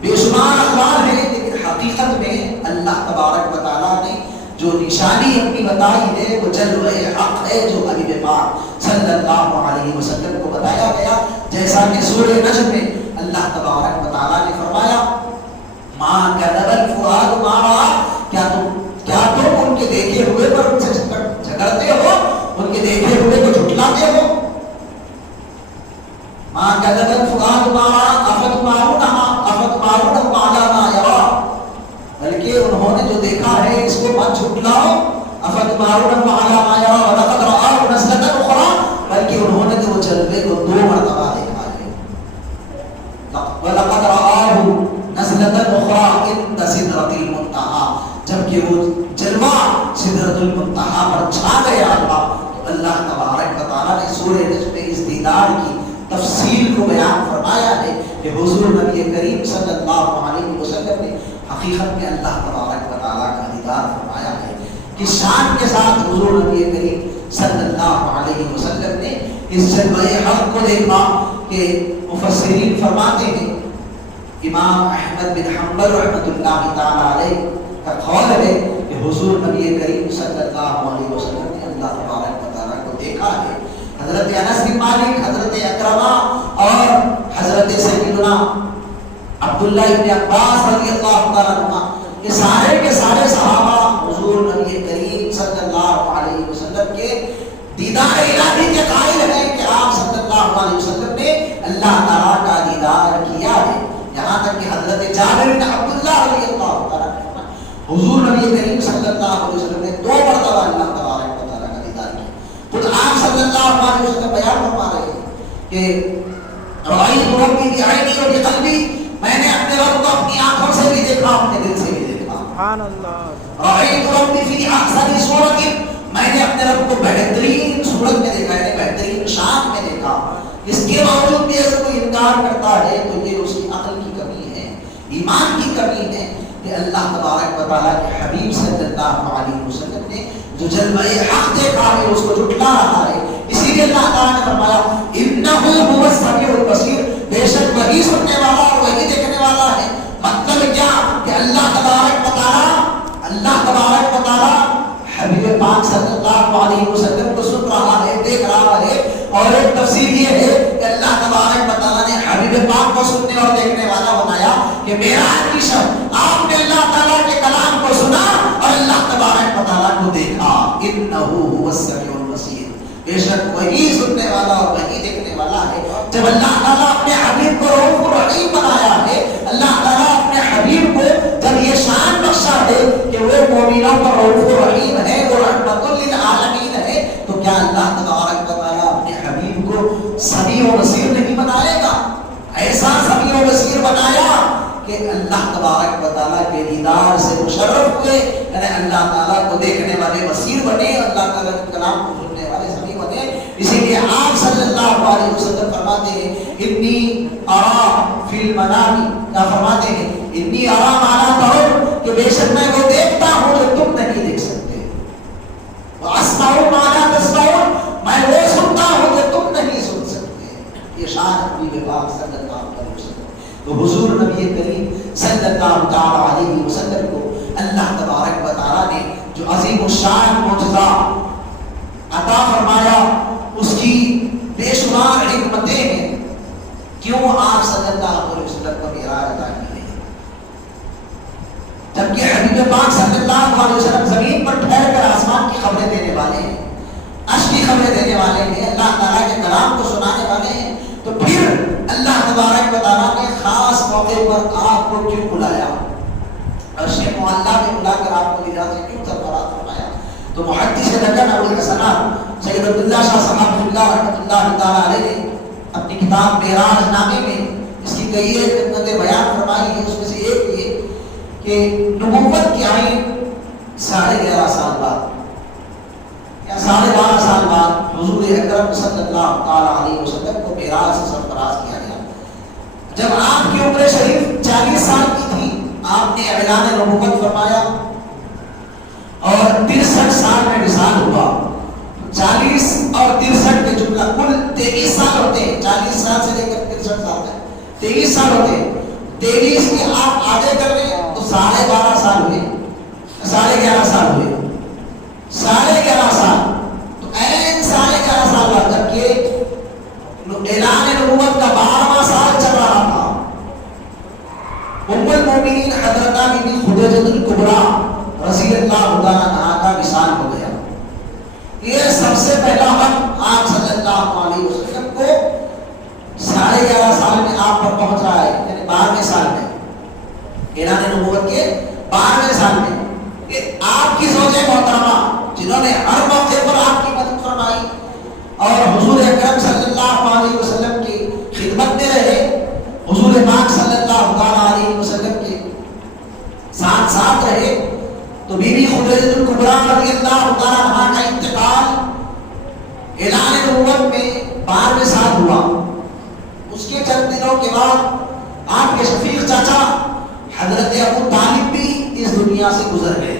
بے شمار اقوال ہیں، لیکن حقیقت میں اللہ تبارک و تعالیٰ نے جو نشانی اپنی بتائی ہے وہ جلوہ حق ہے جو حبیب پاک صلی اللہ علیہ وسلم کو بتایا گیا. جیسا کہ سورہ نجم میں اللہ تبارک و تعالیٰ نے فرمایا ما کذب الفؤاد ما رأى، کیا تم ان کے دیکھے ہوئے پر ان سے جھگڑتے ہو، ان کے دیکھے ہوئے کو جھٹلاتے ہو. ما کذب الفؤاد ما رأى افتمارونہ علی ما یری، بلکہ انہوں نے جو دیکھا ہے اس کو مت جھٹلاؤ. افتمارونہ علی ما یری ولقد رآہ نزلۃ اخری، بلکہ انہوں نے تو وہ جلوے کو 2 مرتبہ دیکھا ہے. وَلَقَدْ رَآهُ نَزْلَةً أُخْرَىٰ عِندَ سِدْرَةِ الْمُنتَهَىٰ، جبکہ وہ جلوہ سدرۃ المنتہا پر چھا گیا. تو اللہ تبارک و تعالیٰ نے سورہ نجم میں اس دیدار کی تفصیل کو بیان فرمایا ہے کہ حضور نبی کریم صلی اللہ علیہ وسلم نے حقیقت میں اللہ تبارک و تعالیٰ کا دیدار فرمایا ہے. کس شان کے ساتھ حضور نبی کریم صلی اللہ علیہ وسلم نے اس جلوہ حق کو دیکھا کہ مفسرین فرماتے ہیں، امام احمد بن حنبل رحمۃ اللہ تعالی علیہ کا قول ہے کہ حضور نبی کریم صلی اللہ علیہ وسلم نے اللہ تبارک و تعالیٰ کو دیکھا ہے. حضرت انس بن مالک، حضرت اکرمہ اور حضرت سیدنا عبداللہ ابن عباس رضی اللہ تعالیٰ عنہ، یہ سارے کے سارے صحابہ حضور نبی کریم صلی اللہ علیہ وسلم کے دیدار الہی کے قائل ہیں کہ آپ صلی اللہ علیہ وسلم نے اللہ تعالیٰ کا دیدار کیا ہے. یہاں تک کہ حضرت جابر بن عبداللہ رضی اللہ تعالیٰ عنہ، حضور نبی کریم صلی اللہ علیہ وسلم نے 2 مرتبہ اللہ تبارک و تعالیٰ کا دیدار کیا. خود آپ صلی اللہ علیہ وسلم بیان فرما رہے ہیں کہ رأیت ربی بعینی و بقلبی، میں نے اپنے رب کو اپنی آنکھوں سے بھی دیکھا، اپنے دل سے بھی دیکھا. سبحان اللہ. رأیت ربی فی احسن صورت، میں نے اپنے رب کو بہترین صورت میں دیکھا ہے، بہترین شان میں دیکھا. اس کے باوجود بھی اگر کوئی انکار کرتا ہے تو یہ اس کی عقل کی کمی ہے، ایمان کی کمی ہے کہ اللہ تبارک و تعالیٰ کے حبیب صلی اللہ علیہ وسلم نے جو جلوہ حق دیکھا ہے اس کو جھٹلا رہا ہے. اسی لیے اللہ تعالیٰ نے فرمایا انہ هو السمیع البصیر، بے شک وہی سننے والا اور وہی دیکھنے والا ہے. مطلب کیا کہ اللہ تبارک و تعالیٰ حبیب پاک صلی اللہ علیہ وسلم کو سن رہا ہے، دیکھ رہا ہے. اور ایک تفسیر یہ ہے کہ اللہ تبارک و تعالیٰ نے حبیب پاک کو سننے اور دیکھنے والا بنایا کہ معراج کی شب آپ نے اللہ تعالیٰ کے کلام کو سنا اور اللہ تبارک و تعالیٰ کو دیکھا. انہ هو السمیع البصیر، بے شک وہی سننے والا اور وہی دیکھنے والا ہے. جب اللہ تعالیٰ اپنے حبیب کو رؤوف رحیم بنایا ہے، اللہ تعالیٰ اپنے حبیب کو جب یہ شان بخشا ہے کہ وہ مومنوں پر رؤوف رحیم ہے، وہ رحمت للعالمین ہے، تو کیا اللہ تبارک و تعالیٰ اپنے حبیب کو سمیع و بصیر نہیں بنائے گا؟ ایسا سمیع و بصیر بنایا کہ اللہ تبارک و تعالیٰ کے دیدار سے مشرف ہوئے، یعنی اللہ تعالیٰ کو دیکھنے والے بصیر بنے، اللہ تعالیٰ کے کلام کو سننے والے سمیع بنے. اسی لیے آپ صلی اللہ علیہ وسلم فرماتے ہیں انی ارا فی المنام، کیا فرماتے ہیں؟ انی ارا مانا ترون، کہ بے شک میں وہ دیکھتا ہوں جو تم نہیں دیکھ سکتے. واسمع مانا شان حبیب پاک صلی اللہ علیہ وسلم. تو حضور نبی کریم صلی اللہ تعالی علیہ وسلم کو اللہ تبارک و تعالیٰ نے جو عظیم الشان معجزہ عطا فرمایا اس کی بے شمار حکمتیں ہیں. کیوں آپ صلی اللہ علیہ وسلم کو معراج عطا کی گئی جبکہ حبیب پاک صلی اللہ علیہ وسلم زمین پر ٹھہر کر آسمان کی خبریں دینے والے ہیں, عرش کی خبریں دینے والے ہیں, اللہ تعالیٰ کے کلام کو سنانے والے ہیں. تو پھر اللہ تبارک و تعالیٰ نے خاص موقع پر آپ کو کیوں بلایا, عرش معلیٰ میں بلا کر آپ کو لیا سے کیوں سرفراز فرمایا؟ تو محدث لکن ابو الحسنات سید عبداللہ شاہ صاحب اللہ رحمۃ اللہ تعالیٰ علیہ نے اپنی کتاب معراج نامے میں اس کی کئی خدمتیں بیان فرمائی ہیں. اس میں سے ایک یہ کہ نبوت کی آئین 11.5 سال بعد یا 12.5 سال بعد حضور اکرم صلی اللہ تعالی علیہ وسلم کو معراج سے سرفراز کیا گیا. جب آپ کی عمر شریف 40 سال کی تھی آپ نے اعلان نبوت فرمایا اور 63 سال میں وصال ہوا. 40 اور 63 کے جملہ کل 23 سال ہوتے ہیں. 40 سال سے لے کر 63 سال تک 23 سال ہوتے ہیں. 23 کے آپ آگے کر لیں تو 12.5 سال ہوئے, 11.5 سال ہوئے, 11.5 سال. تو این 11.5 سال بعد جب کہ اعلان نبوت کا 12واں سال چل رہا تھا, ام المومنین حضرت بی بی خدیجہ الکبریٰ رضی اللہ تعالیٰ عنہا کا وصال ہو گیا. یہ سب سے پہلا وقت آپ صلی اللہ علیہ وسلم کو 11.5 سال میں آپ پر پہنچ رہا ہے, یعنی 12ویں سال میں, اعلان نبوت کے 12ویں سال میں. کہ آپ کی زوجہ محترمہ جنہوں نے ہر موقع پر آپ کی مدد فرمائی اور حضور اکرم صلی اللہ علیہ وسلم کی خدمت میں رہے, حضور پاک صلی اللہ تعالی علیہ وسلم کے ساتھ ساتھ رہے. تو بی بی خدیجہ الکبریٰ رضی اللہ تعالی عنہا کا انتقال اعلان نبوت میں 12ویں سال ہوا. اس کے چند دنوں کے بعد آپ کے شفیق چاچا حضرت ابو طالب بھی اس دنیا سے گزر گئے.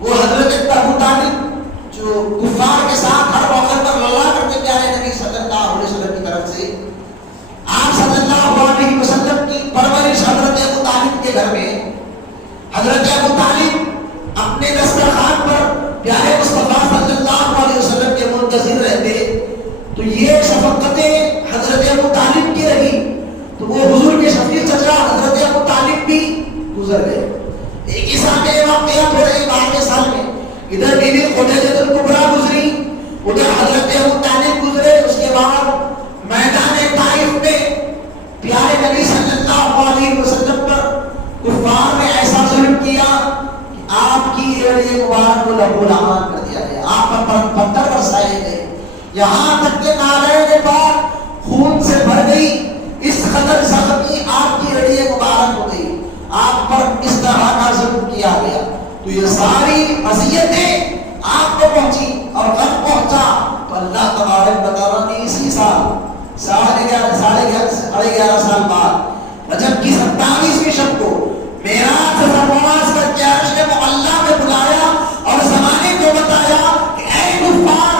وہ حضرت ابو طالب جو کفار کے ساتھ ہر موقع پر لڑا کرتے پیارے نبی صلی اللہ علیہ وسلم کی طرف سے, آپ صلی اللہ علیہ وسلم کی پرورش حضرت ابو طالب کے گھر میں. حضرت ابو طالب اپنے دسترخوان پر پیارے مصطفیٰ صلی اللہ علیہ وسلم کے منتظر رہتے. تو یہ شفقتیں حضرت ابو طالب کی رہی تو وہ حضور کے شفیق چچا حضرت ابو طالب بھی گزر گئے. ایک ہی سال میں واقعہ تھوڑے 12ویں سال میں ادھر بی بی خدیجہ الکبریٰ گزری, ادھر حضرت ابو طالب گزرے. اس کے بعد میدان طائف میں پیارے نبی صلی اللہ علیہ وسلم پر کفار نے ایسا ظلم کیا کہ آپ کی ایڑی مبارک کو لہو لہان کر دیا گیا, آپ پر پتھر برسائے گئے, یہاں تک کہ نالین پاک خون سے بھر گئی. اس قدر زخمی آپ کی ایڑی مبارک ہو گئی, آپ پر اس طرح کا ظلم کیا گیا. تو یہ ساری اذیتیں آپ کو پہنچی اور غم پہنچا تو اللہ تبارک و تعالیٰ نے اسی سال 11.5 سال بعد رجب کی 27ویں شب کو معراج سے پرواز کر کے عرش معلیٰ میں بلایا اور زمانے کو بتایا کہ اے کفار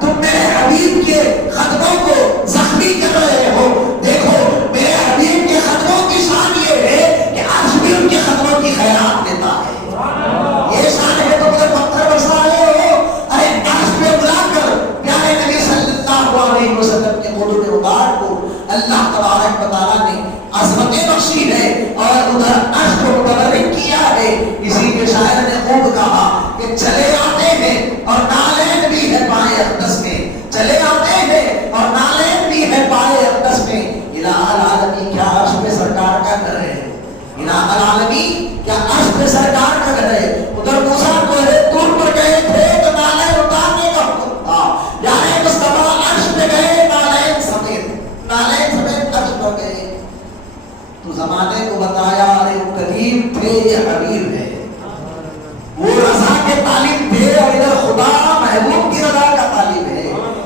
تم میرے حبیب کے خطبوں کو زخمی کر رہے ہو. دیکھو میرے حبیب کے خطبوں کی شان یہ ہے کہ عرش بھی ان کے خطبوں کی خیرات دیتا ہے. یہ شان ہے تو مجھے پتھر برسا رہے ہو. ارے عرش پہ بلا کر پیارے نبی صلی اللہ علیہ وسلم کے قدوم مبارک کو اللہ تبارک و تعالیٰ نے عظمتیں بخشی ہے اور ادھر عرش کو متبرک کیا ہے. اسی کے شاعر نے خوب کہا کہ چلے آتے ہیں اور نالین بھی ہے پائے اقدس میں, چلے آتے ہیں اور نالین بھی ہے پائے اقدس میں. الہ العالمین کیا عرش پہ سرکار کا گھر ہے, الہ العالمین کیا عرش پہ سرکار کا گھر ہے. ادھر موسیٰ کو طور پر گئے تھے تو نالین اتارنے کا حکم تھا, یعنی مصطفیٰ عرش پہ گئے نالین سمیت عرش پر گئے. تو زمانے کو بتایا ارے وہ قدیم تھے یہ حبیب ہے, وہ رضا کے طالب تھے اور ادھر خدا محبوب کی رضا کا طالب ہے.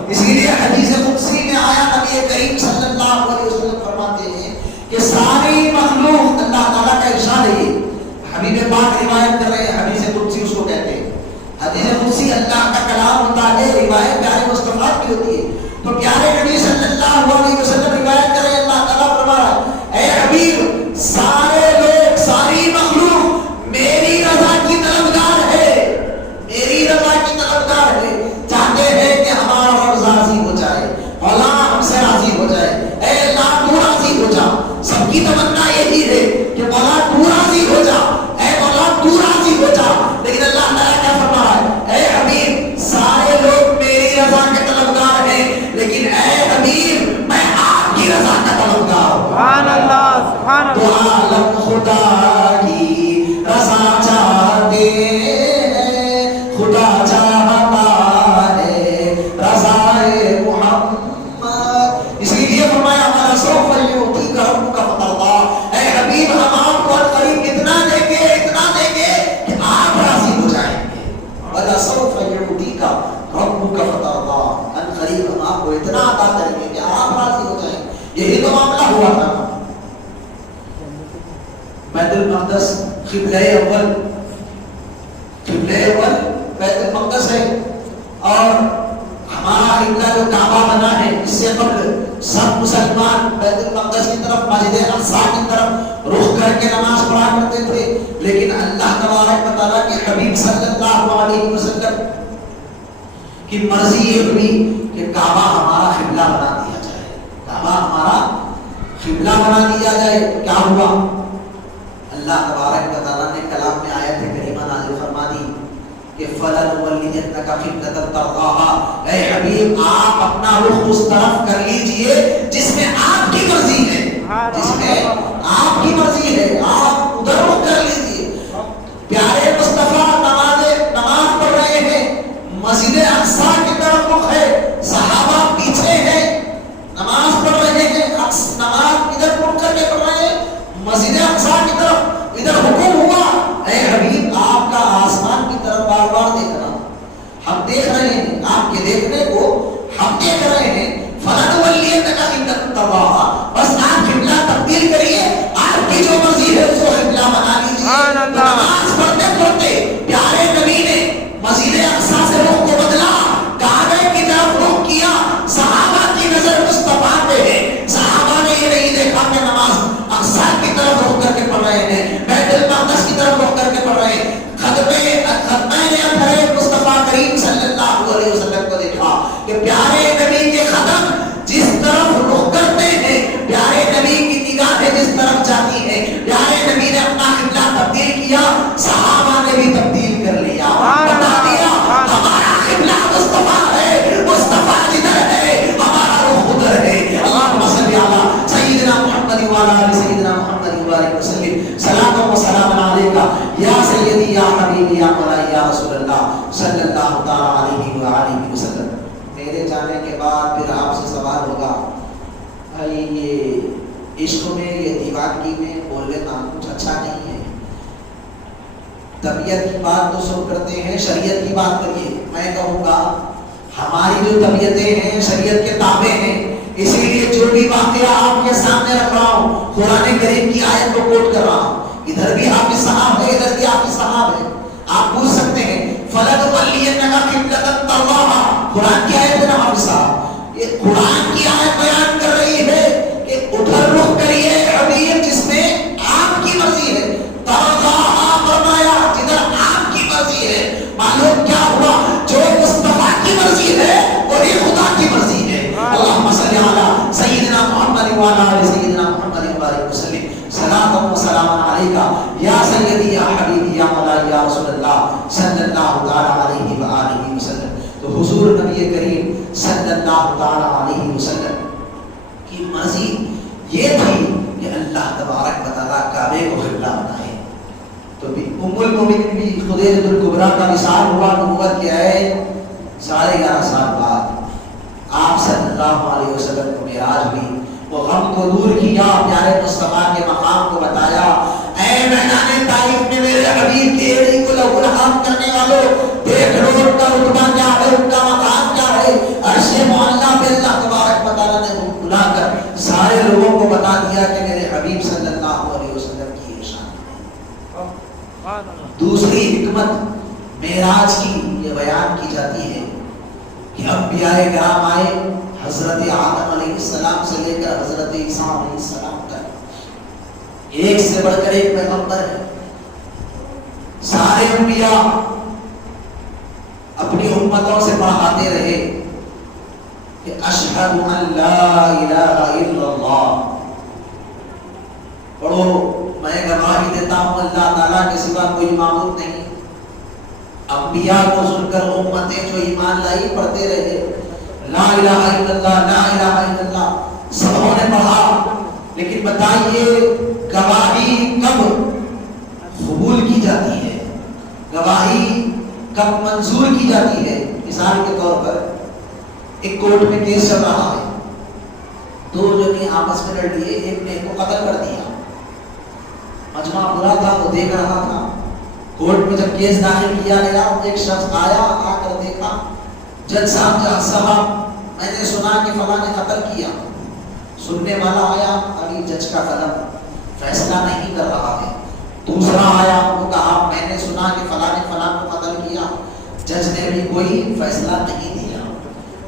اسی لیے حدیث قدسی میں آیا نبی کریم صلی اللہ علیہ وسلم فرماتے ہیں کہ ساری مخلوق اللہ تعالیٰ کا ارشاد ہے. حبیب پاک روایت کر رہے ہیں, حدیث قدسی اس کو کہتے ہیں. حدیث قدسی اللہ کا کلام ہوتا ہے, روایت پیارے مصطفیٰ کی ہوتی ہے. تو پیارے کو اتنا عطا کریں گے کہ آپ راضی ہو جائیں. یہی تو معاملہ ہوا تھا. بیت المقدس قبلہ اول بیت المقدس ہے اور ہمارا قبلہ جو کعبہ بنا ہے اس سے قبل سب مسلمان بیت المقدس کی طرف مسجد اقصی کی طرف رخ کر کے نماز پڑھا کرتے تھے. لیکن اللہ تبارک و تعالیٰ کے حبیب صلی اللہ علیہ وسلم کی مرضی یہ ہوئی کہ کعبہ ہمارا قبلہ بنا دیا جائے. کعبہ ہمارا قبلہ بنا دیا جائے. کیا ہوا؟ اللہ تبارک و تعالیٰ نے کلام میں آیت کریمہ نازل فرما دی کہ فَلَنُوَلِّيَنَّكَ قِبْلَةً تَرْضَاهَا. اے حبیب آپ اپنا رخ اس طرف کر لیجئے جس میں آپ کی مرضی ہے, جس میں آپ کی مرضی ہے, آپ ادھر رخ کر لیجئے. پیارے مصطفیٰ نماز پڑھ رہے ہیں, مسجد اقصی کی طرف رخ ہے, صحابہ پیچھے ہیں, نماز پڑھ رہے ہیں, نماز ادھر رخ کر کے پڑھ رہے ہیں مسجد اقصی کی طرف. ادھر حکم ہوا اے حبیب آپ کا آسمان کی طرف بار بار دیکھنا. ہم دیکھ رہے ہیں, آپ کے دیکھنے کو ہم دیکھ رہے ہیں. فَلَنُوَلِّيَنَّكَ قِبْلَةً تَرْضَاهَا. بس آپ قبلہ تبدیل کریے, آپ کی جو مرضی ہے اس کو قبلہ بنا لیجیے. نماز پڑھتے پڑھتے پیارے نبی نے مسجد اقصی سے رخ کو بدلا, کعبے کی طرف رخ کیا. صحابہ کی نظر مصطفیٰ پہ ہے. صحابہ نے یہ نہیں دیکھا کہ نماز اقصی کی طرف رخ کر کے پڑھ رہے ہیں, بیت المقدس کی طرف رخ کر کے پڑھ رہے ہیں. مصطفیٰ کریم صلی اللہ علیہ وسلم کو دیکھا کہ پیارے نبی کے قدم جس طرف رخ کرتے ہیں, پیارے نبی کی نگاہیں جس طرف جاتی ہیں, پیارے نبی نے اپنا قبلہ تبدیل کیا. صحابہ نے بھی تبدیل کر لیا, بتا دیا ہمارا قبلہ مصطفیٰ ہے, مصطفیٰ جدھر ہے ہمارا رخ ادھر ہے. اللہم صلی علی سیدنا محمد وعلی آل سیدنا محمد وبارک وسلم. صلاۃ و سلام علیکہ یا سیدی یا حبیبی یا مولائی یا رسول اللہ صلی اللہ تعالی علیہ وآلہ وسلم. میرے جانے کے بعد پھر آپ سے سوال ہوگا, بھائی یہ عشق میں, یہ دیوانگی میں بول لینا کچھ اچھا نہیں ہے. طبیعت کی بات تو سب کرتے ہیں, شریعت کی بات کریے. میں کہوں گا ہماری جو طبیعتیں ہیں شریعت کے تابع ہیں, اسی لیے جو بھی واقعہ آپ کے سامنے رکھ رہا ہوں قرآن کریم کی آیت کو کوٹ کر رہا ہوں. ادھر بھی حافظ صاحب ہے, ادھر بھی حافظ صاحب ہے. آپ پوچھ سکتے ہیں فَلَنُوَلِّيَنَّكَ قِبْلَةً تَرْضَاهَا, قرآن کی آیت ہے نا حافظ صاحب. یہ قرآن کی آیت بیان کر رہی ہے کہ ادھر رخ کریے حبیب جس میں آپ کی مرضی ہے. تَرْضَاهَا فرمایا جدھر آپ کی مرضی ہے. معلوم کیا ہوا, جو مصطفیٰ کی مرضی ہے وہی خدا کی مرضی ہے. اللہم صلی علی سیدنا محمد وعلی آل سیدنا محمد وبارک وسلم. صلاۃ و سلام علیکہ یا سیدی یا حبیبی یا مولائی یا رسول اللہ صلی اللہ تعالی علیہ وآلہ وسلم. تو حضور نبی کریم صلی اللہ تعالی علیہ وسلم کی مرضی یہ تھی کہ اللہ تبارک و تعالی کعبے کو قبلہ بنائے. تو ام المومنین بھی خدیجہ الکبریٰ کا وصال ہوا نبوت کے آئے 11.5 سال بعد. آپ صلی اللہ علیہ وسلم کو معراج ہوئی, وہ غم کو دور کیا, پیارے مصطفیٰ کے مقام کو بتایا. اے میدان طائف میں میرے حبیب کی ایڑی کو لہو لہاب کرنے والوں, دیکھ لو ان کا رتبہ کیا ہے, ان کا مقام کیا ہے. عرش معلیٰ پہ اللہ تبارک و تعالیٰ نے بلا کر سارے لوگوں کو بتا دیا کہ میرے حبیب صلی اللہ علیہ وسلم کی یہ شان ہے. دوسری حکمت معراج کی یہ بیان کی جاتی ہے کہ انبیاء کرام آئے, حضرت آدم علیہ السلام سے لے کر حضرت عیسیٰ علیہ السلام تک, ایک سے بڑھ کر ایک پیغمبر ہے. سارے انبیاء اپنی امتوں سے پڑھاتے رہے کہ اشہد ان لا الہ الا اللہ. پڑھو, میں گواہی دیتا ہوں اللہ تعالیٰ کے سوا کوئی معبود نہیں. انبیاء کو سن کر امتیں جو ایمان لائی پڑھتے رہے لا الہ الا اللہ, لا الہ الا اللہ. سبوں نے پڑھا, لیکن بتائیے گواہی کب قبول کی جاتی ہے, گواہی کب منظور کی جاتی ہے؟ مثال کے طور پر ایک کورٹ میں کیس چل رہا ہے, دو جنے آپس میں لڑ لیے, ایک نے ایک کو قتل کر دیا. مجمع برا تھا, وہ دیکھ رہا تھا. کورٹ میں جب کیس داخل کیا گیا, ایک شخص آیا, آ کر دیکھا, جج صاحب میں نے سنا کہ فلاں نے قتل کیا. سننے والا آیا, ابھی جج کا قلم فیصلہ نہیں کر رہا ہے. دوسرا آیا, وہ کہا میں نے سنا کہ فلاں نے فلاں کو قتل کیا. جج نے بھی کوئی فیصلہ نہیں دیا,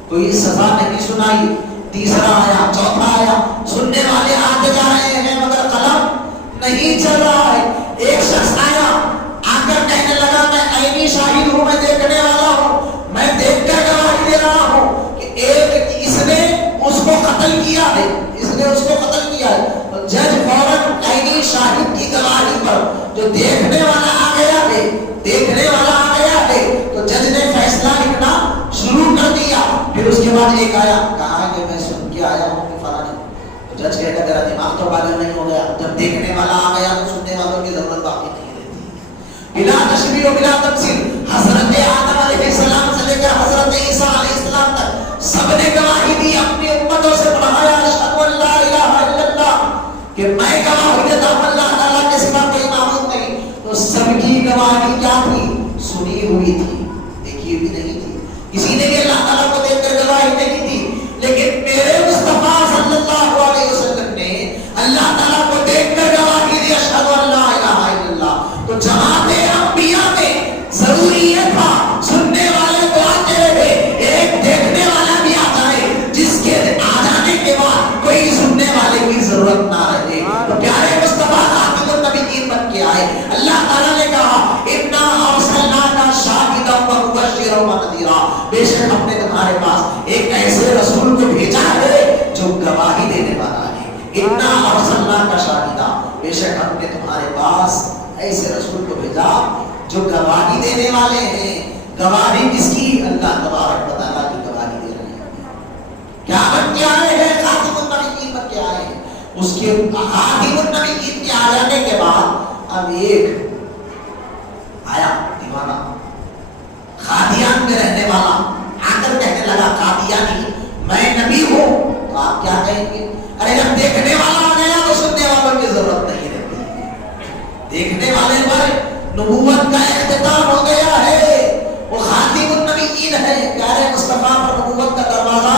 کوئی سزا نہیں سنائی. تیسرا آیا, چوتھا آیا, سننے والے آتے جا رہے ہیں مگر قلم نہیں چل رہا ہے. ایک شخص آیا, آ کر کہنے لگا میں عینی شاہد ہوں, میں دیکھنے والا ہوں, میں دیکھ کر گواہی دے رہا ہوں کہ ایک اس نے اس کو قتل کیا ہے, اس نے اس کو قتل کیا ہے. تو جج فوراً عینی شاہد کی گواہی پر جو دیکھنے والا آ گیا ہے, دیکھنے والا آ گیا ہے, تو جج نے فیصلہ لکھنا شروع کر دیا. پھر اس کے بعد ایک آیا, کہا کہ میں سن کے آیا ہوں کہ فلاں نے. جج کہتا تیرا دماغ تو پاگل نہیں ہو گیا, جب دیکھنے والا آ گیا تو سننے والوں کی ضرورت باقی نہیں رہتی. بلا تشبیہ و بلا تمثیل حضرت آدم علیہ السلام سے لے کر حضرت عیسیٰ علیہ السلام تک سب نے گواہی دی, اپنی امتوں سے پڑھایا اشہد ان لا الہ الا اللہ, کہ میں گواہی دیتا ہوں اللہ تعالیٰ کے سوا کوئی معبود نہیں. تو سب کی گواہی کیا تھی؟ سنی ہوئی تھی, دیکھی ہوئی نہیں تھی. کسی نے بھی اللہ تعالیٰ کو دیکھ کر گواہی نہیں دی, لیکن میرے مصطفیٰ صلی اللہ علیہ وسلم نے اللہ تعالیٰ کو دیکھ کر گواہی دی اشہد ان لا الہ الا اللہ. تو جماعت انبیاء میں ضروری یہ تھا سننے والے تو آتے رہے, ایک دیکھنے والا بھی آ جائے جس کے آ جانے کے بعد کوئی سننے والے کی ضرورت نہ رہے. تو پیارے مصطفیٰ خاتم النبیین بن کے آئے. اللہ تعالیٰ نے کہا انا ارسلناک شاہدا ومبشرا ونذیرا, بے شک ہم نے تمہارے پاس ایک ایسے رسول کو بھیجا ہے جو گواہی دینے والا ہے. انا ارسلناک شاہدا, بے شک ہم نے تمہارے پاس ایسے رسول کو بھیجا جو گواہی دینے والے ہیں. گواہی کس کی؟ اللہ تبارک و تعالیٰ کی گواہی دے رہے ہیں. کیا بن کے آئے ہیں؟ خاتم النبیین بن کے آئے ہیں. اس کے خاتم النبیین کے آ جانے کے بعد اب ایک آیا دیوانہ, قادیان میں رہنے والا, آ کر کہنے لگا قادیانی میں نبی ہوں. تو آپ کیا کہیں گے؟ ارے جب دیکھنے والا آ گیا تو سننے والوں کی ضرورت نہیں رہتی. دیکھنے والے پر نبوت کا اختتام ہو گیا ہے, وہ خاتم النبیین ہے. پیارے مصطفیٰ پر نبوت کا دروازہ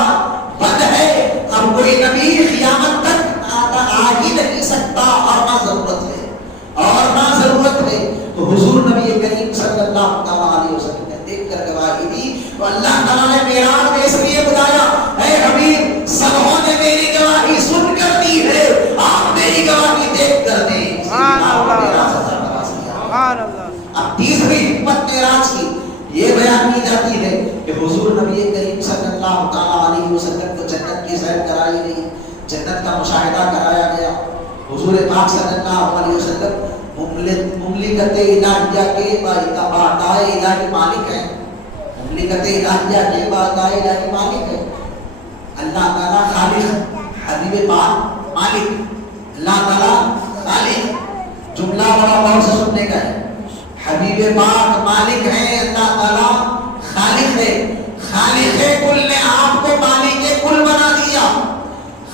بند ہے. اب کوئی نبی قیامت تک آ ہی نہیں سکتا, اور نہ ضرورت ہے, اور نہ ضرورت ہے. تو حضور نبی کریم صلی اللہ علیہ وسلم نے دیکھ کر گواہی دی. تو اللہ تعالیٰ نے معراج میں اس لیے بلایا, اے حبیب سبوں نے میری گواہی سن کر دی ہے, آپ میری گواہی دیکھ کر دیں. اب تیسری حکمت معراج کی یہ بیان کی جاتی ہے کہ حضور نبی کریم صلی اللہ علیہ وسلم کو جنت کی سیر کرائی گئی, جنت کا مشاہدہ کرایا گیا. حضور پاک صلی اللہ علیہ وسلم مملکت الہیہ کے باعث الہی مالک ہیں. مملکت الہیہ کے باعث الہی مالک ہیں. اللہ تعالیٰ خالق, حبیب پاک مالک. اللہ تعالیٰ خالق, جملہ بڑا غور سے سننے کا ہے. حبیب پاک مالک ہیں, اللہ تعالیٰ خالق ہے. خالق کل نے آپ کو مالک کل بنا دیا.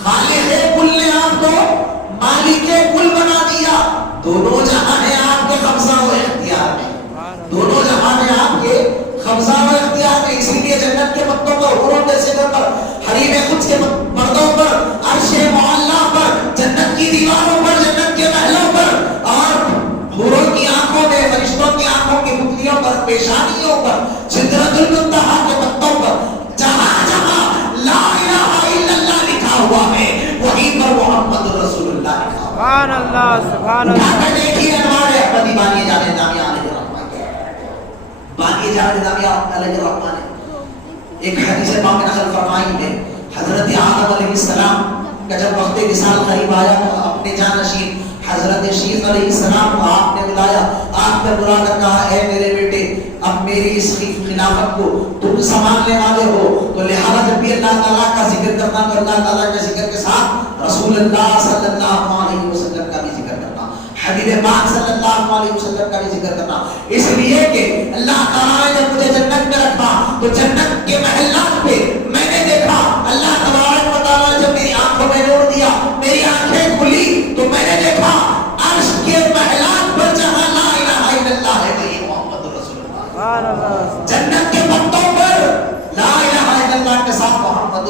خالق کل نے آپ کو مالک کل بنا دیا. دونوں جہاں ہیں آپ کے قبضہ و اختیار میں, دونوں جہاں ہیں آپ کے قبضہ و اختیار میں. اسی لیے جنت کے پتوں پر, حوروں کے سروں پر, حریم قدس کے پردوں پر, عرش معلیٰ پر, جنت کی دیواروں پر, جنت کے محلوں پر, اور حوروں کی آنکھوں میں, فرشتوں کی آنکھوں کی پتلیوں پر, پیشانیوں پر, سدرۃ المنتہا کے پتوں پر, جہاں جہاں لا الہ الا اللہ لکھا ہوا ہے وہیں پر محمد رسول اللہ لکھا ہوا. سبحان اللہ, سبحان اللہ. دیکھیے انوار احمدی بانی جان نظامیہ علیہ الرحمن کے, بانی جان نظامیہ علیہ الرحمن نے ایک حدیث پاک نقل فرمائی ہے. حضرت آدم علیہ السلام کا جب وقت وصال قریب آیا تو اپنے جانشین حضرت شیخ علیہ السلام کو آپ نے بلایا. آپ نے بلا کر کہا اے میرے بیٹے, اب میری اس خلافت کو تم سنبھالنے والے ہو, تو لہذا جب بھی اللہ تعالیٰ کا ذکر کرنا تو اللہ تعالیٰ کے ذکر کے ساتھ رسول اللہ صلی اللہ علیہ وسلم کا بھی ذکر کرنا, حبیب پاک صلی اللہ علیہ وسلم کا بھی ذکر کرنا. اس لیے کہ اللہ تعالیٰ نے جب مجھے جنت میں رکھا تو جنت کے محلات پہ میں نے دیکھا اللہ تبارک و تعالیٰ جب میری آنکھوں میں نور دیا, میری آنکھیں کھلی تو میں نے دیکھا عرش کے محلات پر جہاں لا الہ الا اللہ ہے وہی محمد رسول اللہ. جنت کے پتوں پر لا الہ الا اللہ کے ساتھ محمد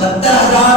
70,000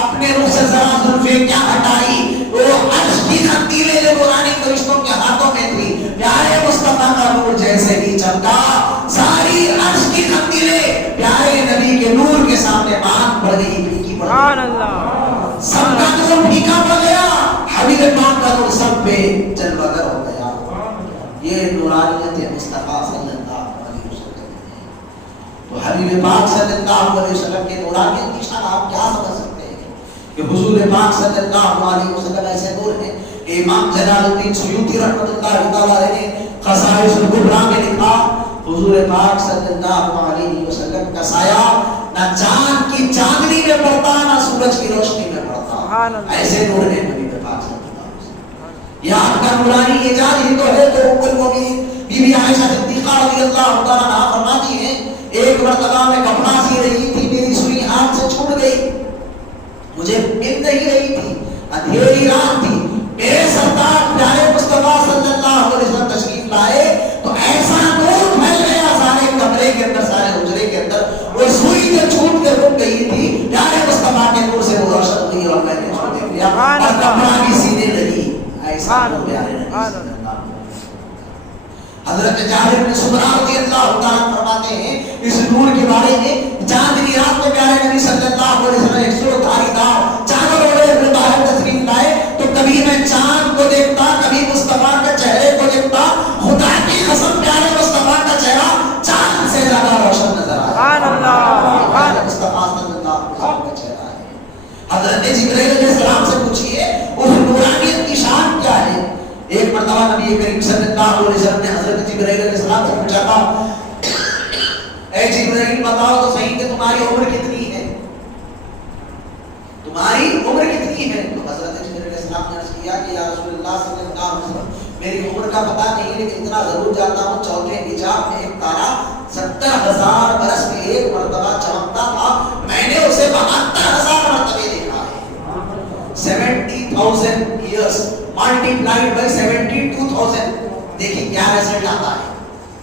اپنے رخ سے ذرا زلفیں کیا ہٹائی، وہ عرش کی قندیلیں جو قرآن فرشتوں کے ہاتھوں میں تھی، پیارے مصطفیٰ کا نور جیسے ہی چمکا، ساری عرش کی قندیلیں پیارے نبی کے نور کے سامنے مانگ پڑ گئی، پھیکی پڑ گئی، سب کا نور پھیکا پڑ گیا، حبیب پاک کا نور سب پہ جلوگر ہو گیا۔ یہ نورانیت مصطفیٰ صلی اللہ علیہ وسلم ہے۔ تو حبیب پاک صلی اللہ علیہ وسلم کے نورانیت کی شان آپ کیا سمجھ سکتے ہیں کہ حضور پاک صلی اللہ علیہ وسلم ایسے نور ہیں۔ امام جلال الدین سیوطی رحمۃ اللہ تعالی نے خصائص الکبریٰ میں لکھا، حضور پاک صلی اللہ علیہ وسلم کا سایہ نہ چاند کی چاندنی میں پڑتا نہ سورج کی روشنی میں پڑتا، ایسے نور ہیں حبیب پاک صلی اللہ علیہ وسلم۔ یہ آپ کا نورانی اعجاز ہی تو ہے۔ تو ام المؤمنین بی بی عائشہ صدیقہ رضی اللہ تعالیٰ عنہا فرماتی ہیں، ایک مرتبہ میں کپڑا سی رہی تھی، میری سوئی ہاتھ سے چھوٹ گئی، مجھے مل نہیں رہی تھی، اندھیری رات تھی، میرے سردار پیارے مصطفیٰ صلی اللہ علیہ وسلم تشریف لائے تو ایسا نور پھیل گیا سارے کمرے کے اندر، سارے حجرے کے اندر، وہ سوئی جو چھوٹ کے رک گئی تھی پیارے مصطفیٰ کے نور سے وہ روشن ہوئی اور میں نے اس کو دیکھ لیا اور کپڑا بھی سینے لگی۔ ایسا نور پیارے نبی صلی اللہ علیہ وسلم۔ حضرت جابر بن سمرہ رضی اللہ تعالیٰ فرماتے ہیں اس نور کے بارے میں، چاندنی رات میں پیارے نبی صلی اللہ علیہ وسلم ایک سر دھاری دار چادر اوڑے اپنے باہر تشریف لائے تو کبھی میں چاند کو دیکھتا، کبھی مصطفیٰ کے چہرے کو دیکھتا، خدا کی قسم پیارے مصطفیٰ کا چہرہ چاند سے زیادہ روشن نظر آیا۔ سبحان اللہ، پیارے مصطفیٰ صلی اللہ علیہ وسلم کا چہرہ ہے۔ حضرت جبرائیل علیہ السلام سے پوچھئے اس نورانیت کی شان کیا ہے؟ ایک مرتبہ نبی کریم صلی اللہ علیہ وسلم نے حضرت جبرائیل علیہ السلام سے پوچھا تھا، اے جبرائیل بتاؤ تو صحیح کہ تمہاری عمر کتنی ہے، تمہاری عمر کتنی ہے؟ تو حضرت جبرائیل علیہ السلام نے عرض کیا کہ یا رسول اللہ صلی اللہ علیہ وسلم میری عمر کا پتہ نہیں، لیکن اتنا ضرور جانتا ہوں چوتھے حجاب میں ایک تارا 70,000 برس میں ایک مرتبہ چمکتا تھا، میں نے اسے 72,000 مرتبے دیکھا ہے۔ 70,000 years multiplied by 72,000، دیکھیں کیا رزلٹ آتا ہے۔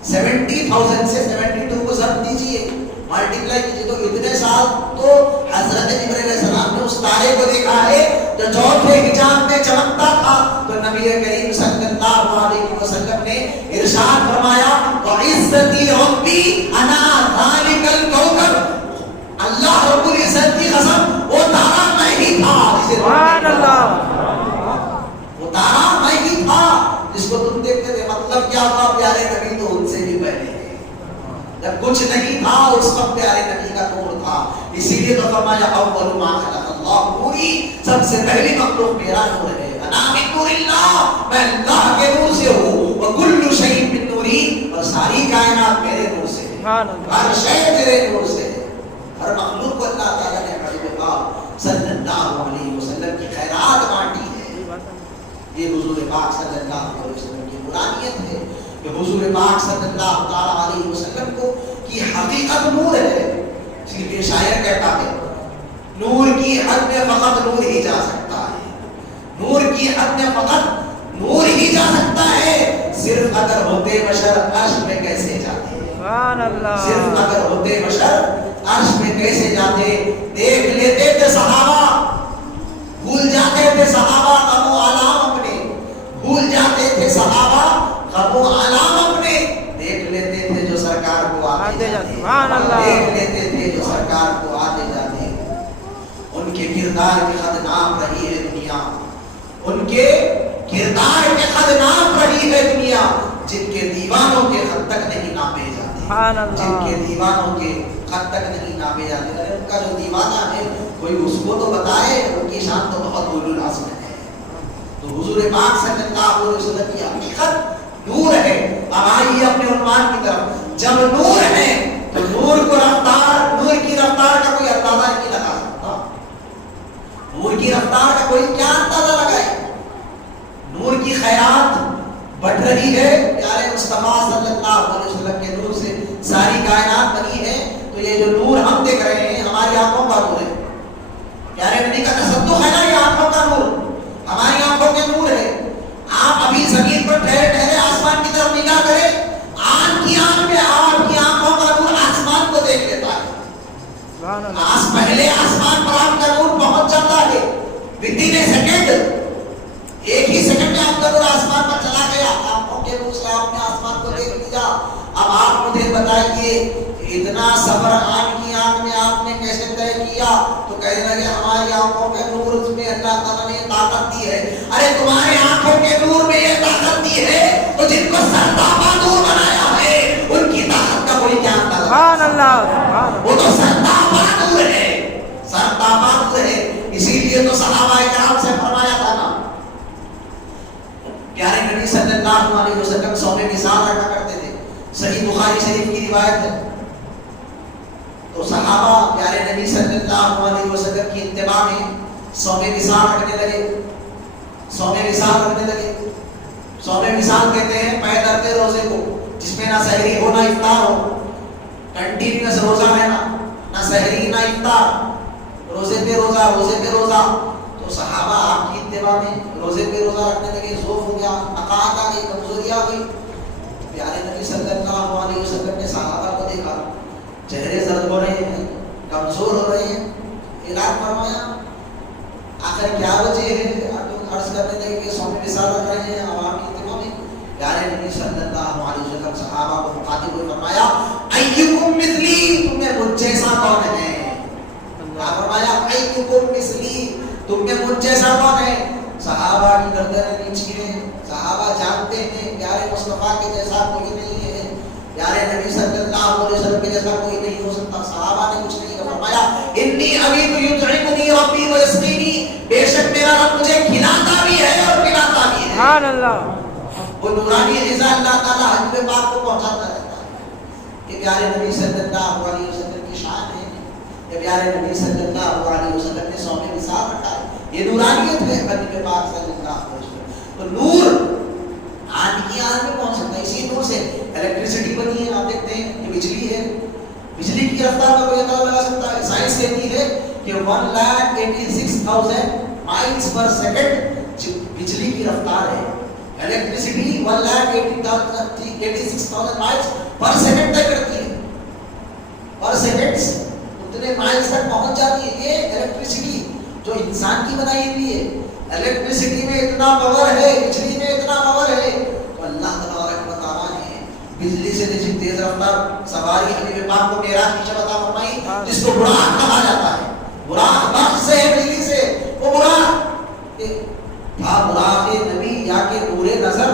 70,000 سے 72 کو ضرب دیجئے، ملٹیپلائی کیجئے تو اتنے سال تو حضرت جبرائیل علیہ السلام نے اس تارے کو دیکھا ہے جو چوتھے حجاب میں چمکتا تھا۔ تو نبی کریم صلی اللہ علیہ وسلم نے ارشاد فرمایا وعزتی ربی انا ذالک الکوکب، اللہ رب العزت کی قسم وہ تارا میں ہی تھا، سبحان اللہ، وہ تارا میں ہی تھا جس کو تم دیکھتے تھے۔ مطلب کیا تھا؟ پیارے نبی تو ان سے بھی پہلے تھے، جب کچھ نہیں تھا اس وقت پیارے نبی کا نور تھا، اسی لیے تو فرمایا اول ما خلق اللہ نوری، سب سے پہلی مخلوق میرا نور ہے، انا من نور اللہ، میں اللہ کے نور سے ہوں، وکل شیء من نوری، اور ساری کائنات میرے نور سے ہے، ہر شے میرے نور سے ہے، ہر مخلوق کو اللہ تعالیٰ نے حبیب پاک صلی اللہ علیہ وسلم کی خیرات بانٹی ہے۔ یہ حضور پاک صلی اللہ علیہ وسلم کی نورانیت ہے کہ حضور پاک صلی اللہ علیہ وسلم کو کی حقیقت نور ہے۔ اس لیے شاعر کہتا ہے نور کی حد میں فقط نور ہی جا سکتا ہے، نور کی حد میں فقط نور ہی جا سکتا ہے، صرف اگر ہوتے بشر عرش میں کیسے جاتے، سبحان اللہ، صرف اگر ہوتے بشر عرش میں کیسے جاتے۔ دیکھ لیتے تھے صحابہ، بھول جاتے تھے صحابہ غم و آلام اپنے، بھول جاتے تھے صحابہ غم و آلام اپنے، دیکھ لیتے تھے جو سرکار کو آتے جاتے، دیکھ لیتے تھے جو سرکار کو آتے جاتے۔ ان کے کردار کی خد نام رہی ہے دنیا، ان کے کردار کی خد نام رہی ہے دنیا، جن کے دیوانوں کے خط تک نہیں ناپے جاتے، جن کے دیوانوں کے خط تک نہیں ناپے جاتے۔ ان کا جو دیوانہ ہے کوئی اس کو تو بتائے، ان کی شان تو بہت اولو العزم ہے۔ تو حضور پاک صلی اللہ علیہ وسلم کی حقیقت نور ہے۔ اب آئیے اپنے عنوان کی طرف، جب نور ہے تو نور کو رفتار، نور کی رفتار کا کوئی اندازہ نہیں لگا سکتا، نور کی رفتار کا کوئی کیا اندازہ لگائے؟ نور کی خیرات بڑھ رہی ہے، پیارے مصطفیٰ صلی اللہ علیہ وسلم کے نور سے ساری کائنات بنی ہے۔ تو یہ جو نور ہم دیکھ رہے ہیں ہماری آنکھوں کا نور ہے، پیارے نبی کا تصدق ہے نا، یہ آنکھوں کا نور ہماری آنکھوں کے نور ہے۔ آپ ابھی زمین پر ٹھہرے ٹھہرے آسمان کی طرف نگاہ کریں، آنکھ کی آنکھ میں آپ کی آنکھوں کا نور آسمان کو دیکھ لیتا ہے، پہلے آسمان پر آپ کا نور پہنچ آنکھوں کے نور میں اللہ تعالیٰ نے طاقت دی ہے. ارے تمہارے آنکھوں کے نور میں یہ طاقت دی ہے تو جن کو سرتاپا نور بنایا ہے ان کی طاقت کا کوئی کیا اندازہ. سبحان اللہ سبحان اللہ. وہ تو سرتاپا نور ہے, سرتاپا نور ہے. اسی لیے تو صحابہ کرام سے فرمایا تھا نا, پیارے نبی صلی اللہ علیہ وسلم صوم وصال رکھا کرتے تھے. صحیح بخاری شریف کی روایت ہے. تو صحابہ پیارے نبی صلی اللہ علیہ وسلم کی اتباع میں صوم وصال رکھنے لگے. صوم وصال رکھنے لگے. صوم وصال کہتے ہیں پے درتے روزے کو جس میں نہ سحری ہو نہ افطار ہو, کنٹینیوس روزہ رہنا, نہ سحری نہ افطار, روزے پہ روزہ روزے پہ روزہ. تو صحابہ آپ کی اتباع میں روزے پہ روزہ رکھنے لگے. ذوف ہو گیا, نقاہت آ گئی, کمزوری آ گئی. پیارے نبی صلی اللہ علیہ وسلم نے صحابہ کو دیکھا چہرے زرد ہو رہے ہیں, کمزور ہو رہے ہیں. اعلان فرمایا آخر کیا وجہ ہے. عرض کرنے لگے کہ صوم وصال رکھ رہے ہیں عوام کی اتباع میں. پیارے نبی صلی اللہ علیہ وسلم صحابہ کو مخاطب ہوئے فرمایا ایکم مثلی, تمہیں مجھ جیسا کون ہے. فرمایا ایکم مثلی, تم میں مجھ جیسا کون ہے. صحابہ کی گردنیں نیچی ہیں. صحابہ جانتے ہیں پیارے مصطفیٰ کے جیسا کوئی نہیں ہے, پیارے نبی صلی اللہ علیہ وسلم کے جیسا کوئی نہیں ہو سکتا. صحابہ نے کچھ نہیں کہا, فرمایا انی ابیت یطعمنی ربی ویسقینی, بے شک میرا رب مجھے کھلاتا بھی ہے اور پلاتا بھی ہے. سبحان اللہ. وہ نورانی غذا اللہ تعالیٰ حبیب پاک کو پہنچاتا رہتا ہے. یہ پیارے نبی صلی اللہ علیہ وسلم کی شان ہے. یہ پیارے نبی صلی اللہ علیہ وسلم نے صوم وصال رکھا ہے. یہ نورانیت ہے حبیب پاک صلی اللہ علیہ وسلم. تو نور آن کی آن میں پہنچ سکتا ہے. اسی نور سے الیکٹریسٹی بنی ہے. آپ دیکھتے ہیں یہ بجلی ہے, بجلی کی رفتار کا کوئی اندازہ لگا سکتا ہے. سائنس کہتی ہے کہ 1,86,000 مائلز پر سیکنڈ بجلی کی رفتار ہے. الیکٹریسٹی 1,86,000 مائلز پر سیکنڈ تک کرتی ہے. پر سیکنڈ اتنے مائلز تک پہنچ جاتی ہے. یہ الیکٹریسٹی جو انسان کی بنائی ہوئی ہے. الیکٹریسٹی میں اتنا پاور ہے, بجلی میں اتنا پاور ہے. تو اللہ تبارک و تعالیٰ نے بجلی سے جیسی تیز رفتار سواری حبیب پاک کو معراج کی شب عطا فرمائی, جس کو براق کہا جاتا ہے. براق بخش سے ہے, بجلی سے. وہ براق تھا براق نبی یا کہ نور نظر,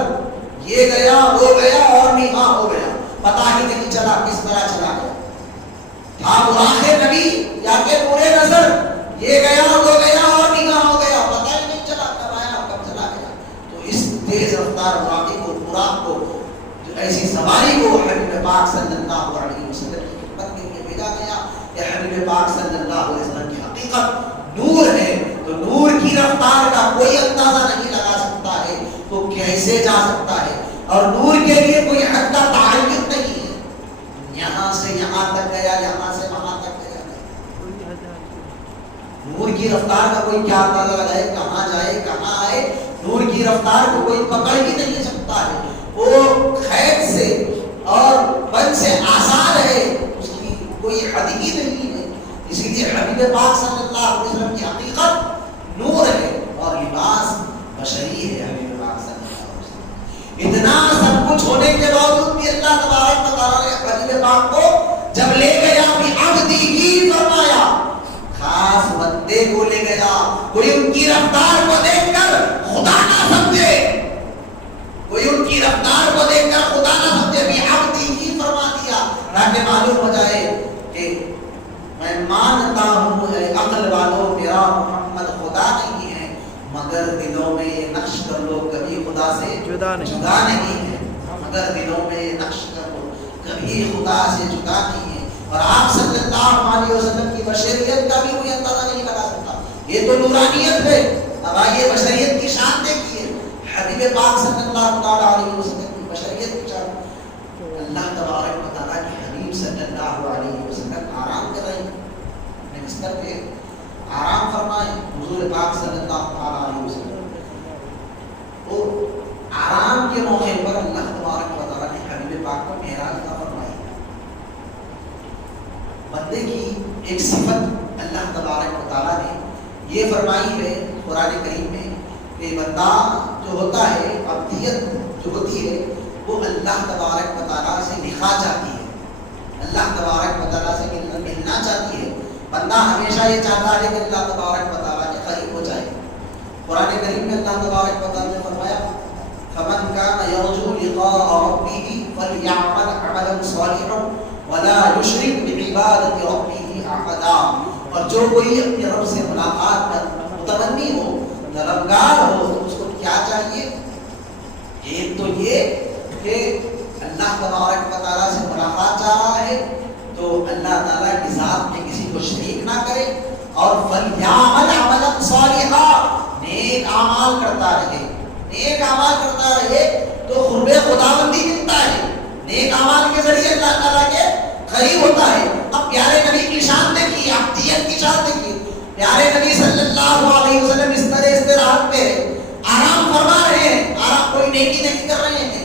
یہ گیا وہ گیا اور نگاہ ہو گیا, پتہ ہی نہیں چلا کس طرح چلا گیا. تھا براق نبی یا کہ نور نظر, یہ گیا وہ گیا اور نگاہ ہو گیا, پتہ ہی نہیں چلا کب آیا کب چلا گیا. تو اس تیز رفتار براق کو ایسی سواری کو حبیب پاک صلی اللہ علیہ وسلم کی خدمت کے لیے بھیجا گیا. کہ حبیب پاک صلی اللہ علیہ وسلم کی حقیقت نور ہے. تو نور کی رفتار کا کوئی اندازہ نہیں لگا سکتا ہے تو کیسے جا سکتا ہے. اور نور کے لیے کوئی حد کا تعین نہیں ہے, یہاں سے یہاں تک گیا, یہاں سے وہاں تک گیا. نور کی رفتار کا کوئی کیا اندازہ لگائے, کہاں جائے کہاں آئے. نور کی رفتار کو کوئی پکڑ ہی نہیں سکتا ہے. وہ خیر سے اور بن سے آزاد ہے, اس کی کوئی حد ہی نہیں ہے. اسی لیے حبیب پاک صلی اللہ علیہ وسلم کی حقیقت نور ہے اور لباس بشری ہے. حبیب پاک صلی اللہ علیہ وسلم اتنا سب کچھ ہونے کے باوجود بھی اللہ تبارک و تعالیٰ نے حبیب پاک کو جب لے گیا بھی عبدی فرمایا, خاص بندے کو لے گیا. کوئی ان کی رفتار کو دیکھ کر خدا نہ سمجھے, کوئی ان کی رفتار کو دیکھ کر خدا نہ سمجھے, بھی عبدی ہی فرما دیا تاکہ معلوم ہو جائے کہ میں مانتا ہوں عقل والوں میرا محمد خدا نہیں ہے, مگر دلوں میں یہ نقش کر لو کبھی خدا سے جدا نہیں ہے. مگر دلوں میں یہ نقش کر لو کبھی خدا سے جدا نہیں ہے. اور آپ صلی اللہ علیہ وسلم کی بشریت کا بھی کوئی اندازہ نہیں لگا سکتا. یہ تو نورانیت ہے. اب آئیے بشریت کی شان دیکھیے. حبیب پاک صلی اللہ علیہ وسلم کی بشریت کی شان. اللہ تبارک و تعالیٰ کے حبیب صلی اللہ علیہ وسلم آرام کر رہے ہیں اپنے بستر پہ, آرام فرمائے. حضور پاک صلی اللہ علیہ وسلم تو آرام کے موقع پر اللہ تبارک و تعالیٰ نے حبیب پاک کو معراج عطا فرمائی. بندے کی ایک صفت اللہ تبارک و تعالیٰ نے یہ فرمائی ہے قرآن کریم میں کہ بندہ جو ہوتا ہے, عبدیت جو ہوتی ہے وہ اللہ تبارک و تعالیٰ سے لکھا چاہتی ہے, اللہ تبارک و تعالیٰ سے ملنا چاہتی ہے. بندہ ہمیشہ یہ چاہتا ہے کہ اللہ تبارک و تعالیٰ نے قرآن کریم میں اللہ تبارک و تعالی نے فرمایا فمن كان يرجو لقاء ربه فليعمل عملا صالحا ولا يشرك بعبادة ربه احدا. اور جو کوئی اپنے رب سے ملاقات کا متمنی ہو، طلبگار ہو، تو اس کو کیا چاہیے؟ ایک تو یہ کہ اللہ تبارک و تعالیٰ سے ملاقات چاہ رہا ہے تو اللہ تعالیٰ کی ذات میں کسی کو شریک نہ کرے، اور فَلْيَعْمَلْ عَمَلًا صَالِحًا، نیک اعمال کرتا رہے. نیک اعمال کرتا رہے تو قرب خداوندی ملتا ہے. نیک اعمال کے ذریعے اللہ تعالیٰ کے قریب ہوتا ہے. اب پیارے نبی کی شان دیکھیے، عبدیت کی شان دیکھیے. پیارے نبی صلی اللہ علیہ وسلم اس طرح استراحت پہ آرام فرما رہے ہیں. آرام کوئی نیکی نہیں کر رہے ہیں،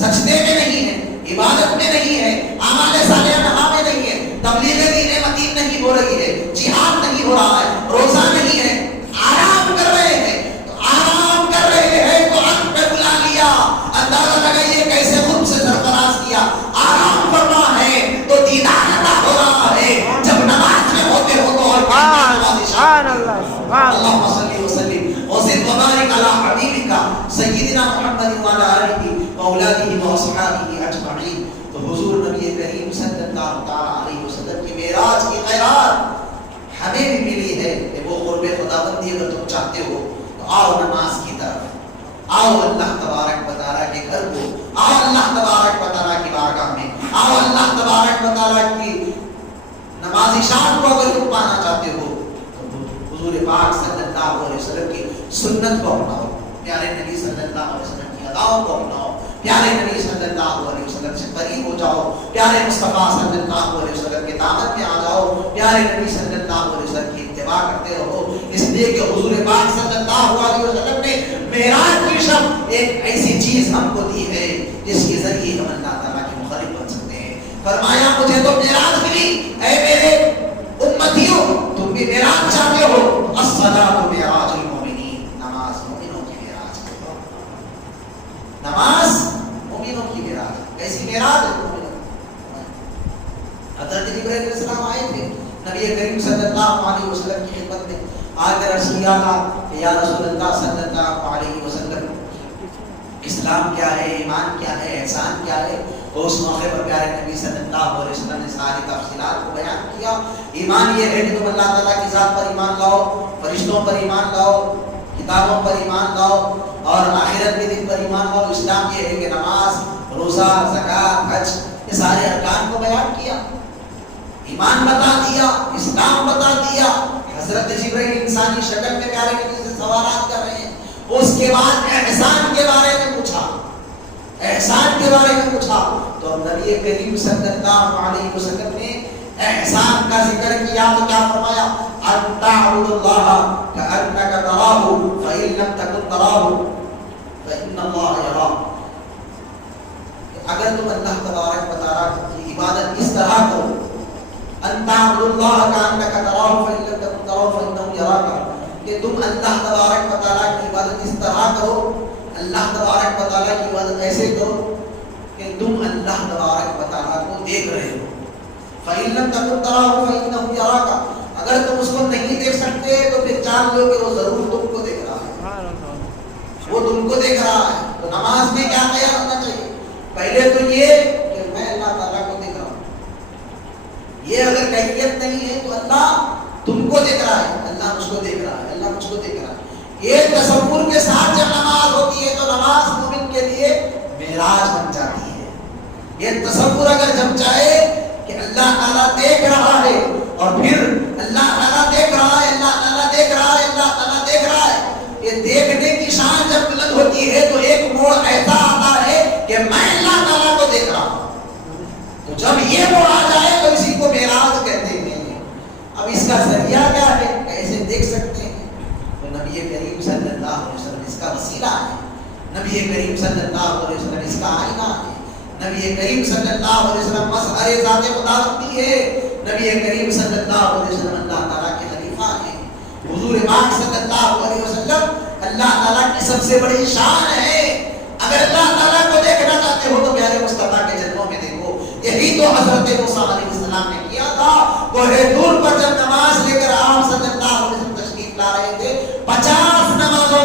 سجدے میں نہیں ہے، عبادت میں نہیں ہے، اعمال صالحہ میں نہیں ہے، تبلیغ دین متین نہیں ہو رہی ہے، جہاد نہیں ہو رہا ہے، روزہ نہیں ہے، آرام کر رہے ہیں. تو آرام کر رہے ہیں تو حق پہ بلا لیا. اندازہ لگائیے کیسے خود سے سرفراز کیا. آرام فرما ہے تو دیدار عطا ہو رہا ہے. جب نماز میں ہوتے ہو تو سبحان اللہ سبحان اللہ. اللهم صل وسلم وزد وبارك على حبيبك سيدنا محمد وعلى آله واولاده واصحابه اجمعین. تو حضور نبی کریم صلی اللہ تعالی علیہ وسلم کی معراج کی خیرات ہمیں بھی ملی ہے کہ وہ قرب خداوندی اگر تم چاہتے ہو تو آؤ نماز کی طرف، آؤ اللہ تبارک و تعالیٰ کے گھر کو، آؤ اللہ تبارک و تعالیٰ کی بارگاہ میں، آؤ اللہ تبارک و تعالیٰ کی نمازی شان کو اگر تم پانا چاہتے ہو تو حضور پاک صلی اللہ علیہ وسلم کی سنت کو اپناؤ، پیارے نبی صلی اللہ علیہ وسلم کی اداؤں کو اپناؤ، پیارے نبی صلی اللہ علیہ وسلم سے قریب ہو جاؤ، پیارے مصطفیٰ صلی اللہ علیہ وسلم کی دعوت میں آ جاؤ، پیارے نبی صلی اللہ علیہ وسلم کی اتباع کرتے رہو. اس لیے کہ حضور پاک صلی اللہ علیہ وسلم نے معراج کی شب ایک ایسی چیز ہم کو دی ہے جس کے ذریعے ہم اللہ تعالیٰ کے مخالف بن سکتے ہیں. فرمایا مجھے تو معراج ملی، اے میرے امتیوں تم بھی معراج چاہتے ہو، الصلاۃ معراج المؤمنین، نماز مومنوں کی معراج ہے. نماز مومنوں کی معراج. کیسی معراج ہے؟ حضرت جبرائیل علیہ السلام آئے تھے نبی کریم صلی اللہ علیہ وسلم کی خدمت میں، آ کر عرض کیا تھا کہ یا رسول اللہ صلی اللہ علیہ وسلم اسلام کیا ہے، ایمان کیا ہے، احسان کیا ہے. تو اس موقع پر پیارے نبی صلی اللہ علیہ وسلم نے ساری تفصیلات کو بیان کیا. ایمان یہ ہے کہ تم اللہ تعالیٰ کی ذات پر ایمان لاؤ، فرشتوں پر ایمان لاؤ، کتابوں پر ایمان لاؤ اور آخرت کے دن پر ایمان لاؤ. اسلام یہ ہے کہ نماز، روزہ، زکوٰۃ، حج، یہ سارے ارکان کو بیان کیا، ایمان بتا دیا، اسلام بتا دیا. حضرت جبرائیل انسانی شکل میں پیارے نبی سے سوالات کر رہے ہیں. اس کے بعد احسان کے بارے میں پوچھا، احسان کے بارے میں پوچھا تو نبی کریم صلی اللہ علیہ وسلم نے احسان کا ذکر کیا تو کیا فرمایا؟ ان تعبد اللہ کأنک تراہ فإن لم تکن تراہ فإن اللہ یراک. اگر تم اللہ تبارک و تعالیٰ کی عبادت اس طرح کرو، ان تعبد اللہ کأنک تراہ فإن لم تکن تراہ فإنہ یراک، کہ تم اللہ تبارک و تعالیٰ کی عبادت اس طرح کرو، اللہ تبارک و تعالیٰ کی عبادت ایسے کرو کہ تم اللہ تبارک و تعالیٰ کو دیکھ رہے ہو. فَإِن لَمْ تَكُنْ تَرَاهُ فَإِنَّهُ يَرَاكَ، اگر تم اس کو نہیں دیکھ سکتے تو پھر جان لو کہ وہ ضرور تم کو دیکھ رہا ہے، وہ تم کو دیکھ رہا ہے. تو نماز میں کیا خیال ہونا چاہیے؟ پہلے تو یہ کہ میں اللہ تعالیٰ کو دیکھ رہا ہوں. یہ اگر کیفیت نہیں ہے تو اللہ تم کو دیکھ رہا ہے، اللہ مجھ کو دیکھ رہا ہے، اللہ مجھ کو دیکھ رہا ہے. یہ تصور کے ساتھ جب نماز ہوتی ہے تو نماز مومن کے لیے معراج بن جاتی ہے. یہ تصور اگر جم جائے کہ اللہ تعالیٰ دیکھ رہا ہے اور پھر اللہ تعالیٰ دیکھ رہا ہے، اللہ تعالیٰ دیکھ رہا ہے، اللہ تعالیٰ دیکھ رہا ہے، یہ دیکھنے کی شان جب بلند ہوتی ہے تو ایک موڑ ایسا آتا ہے کہ میں اللہ تعالیٰ کو دیکھ رہا ہوں. تو جب یہ موڑ آ جائے تو اسی کو معراج کہتے ہیں. اب اس کا ذریعہ کیا ہے، کیسے دیکھ سکتے ہیں؟ تو نبی کریم صلی اللہ علیہ وسلم اس کا وسیلہ ہے، نبی کریم صلی اللہ علیہ وسلم اس کا آئینہ ہے، نبی کریم صلی اللہ علیہ وسلم مظہر ذات خداوندی ہے، نبی کریم صلی اللہ علیہ وسلم اللہ تعالیٰ کے خلیفہ ہیں. حضور پاک صلی اللہ علیہ وسلم اللہ تعالیٰ کی سب سے بڑی شان ہے. اگر اللہ تعالیٰ کو دیکھنا چاہتے ہو تو پیارے مصطفیٰ کے جنموں میں دیکھو. یہی تو حضرت موسیٰ علیہ السلام نے کیا تھا. کوہ طور پر جب نماز لے کر آپ صلی اللہ علیہ وسلم تشریف لا رہے تھے 50 نمازوں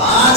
5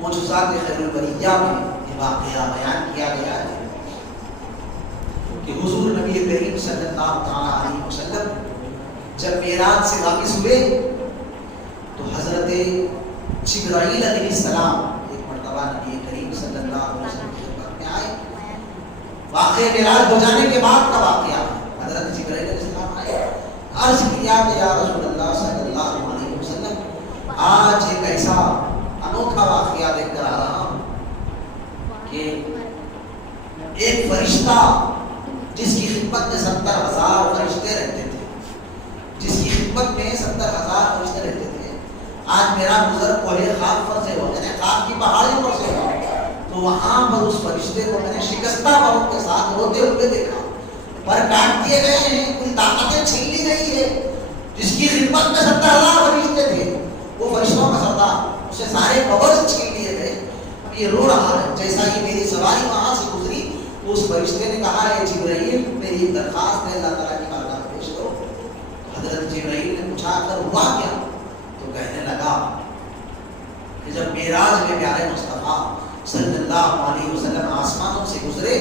معجزات خیر البریہ میں یہ واقعہ بیان کیا گیا ہے کہ حضور نبی کریم صلی اللہ تعالی علیہ وسلم جب معراج سے واپس ہوئے تو حضرت جبرائیل علیہ السلام ایک مرتبہ نبی کریم صلی اللہ علیہ وسلم کی خدمت میں آئے. واقعہ معراج ہو جانے کے بعد کا واقعہ ہے. حضرت جبرائیل علیہ السلام آئے, عرض کیا کہ یا رسول اللہ صلی اللہ علیہ وسلم آج ایک ایسا انوکھا واقعہ دیکھ کر آ رہا ہوں کہ ایک فرشتہ جس کی خدمت میں 70,000 فرشتے رہتے تھے, جس کی خدمت میں 70,000 فرشتے رہتے تھے, آج میرا گزر کوہ خاک پر سے ہو, یعنی خاک کی پہاڑیوں پر سے ہوا, تو وہاں پر اس فرشتے کو میں نے شکستہ پاؤں کے ساتھ روتے ہوئے دیکھا. پر کاٹ دیے گئے ہیں, کوئی طاقتیں چھین لی گئی ہے. جس کی خدمت میں 70,000 فرشتے تھے, وہ فرشتوں کا سردار, اسے سارے پاورز چھین لیے گئے. اب یہ رو رہا ہے. جیسا ہی میری سواری وہاں سے گزری تو اس فرشتے نے کہا ہے جبرائیل میری درخواست ہے اللہ تعالیٰ کی بارگاہ میں پیش کرو. حضرت جبرائیل نے پوچھا کر ہوا کیا؟ تو کہنے لگا کہ جب معراج میں پیارے مصطفیٰ صلی اللہ علیہ وسلم آسمانوں سے گزرے,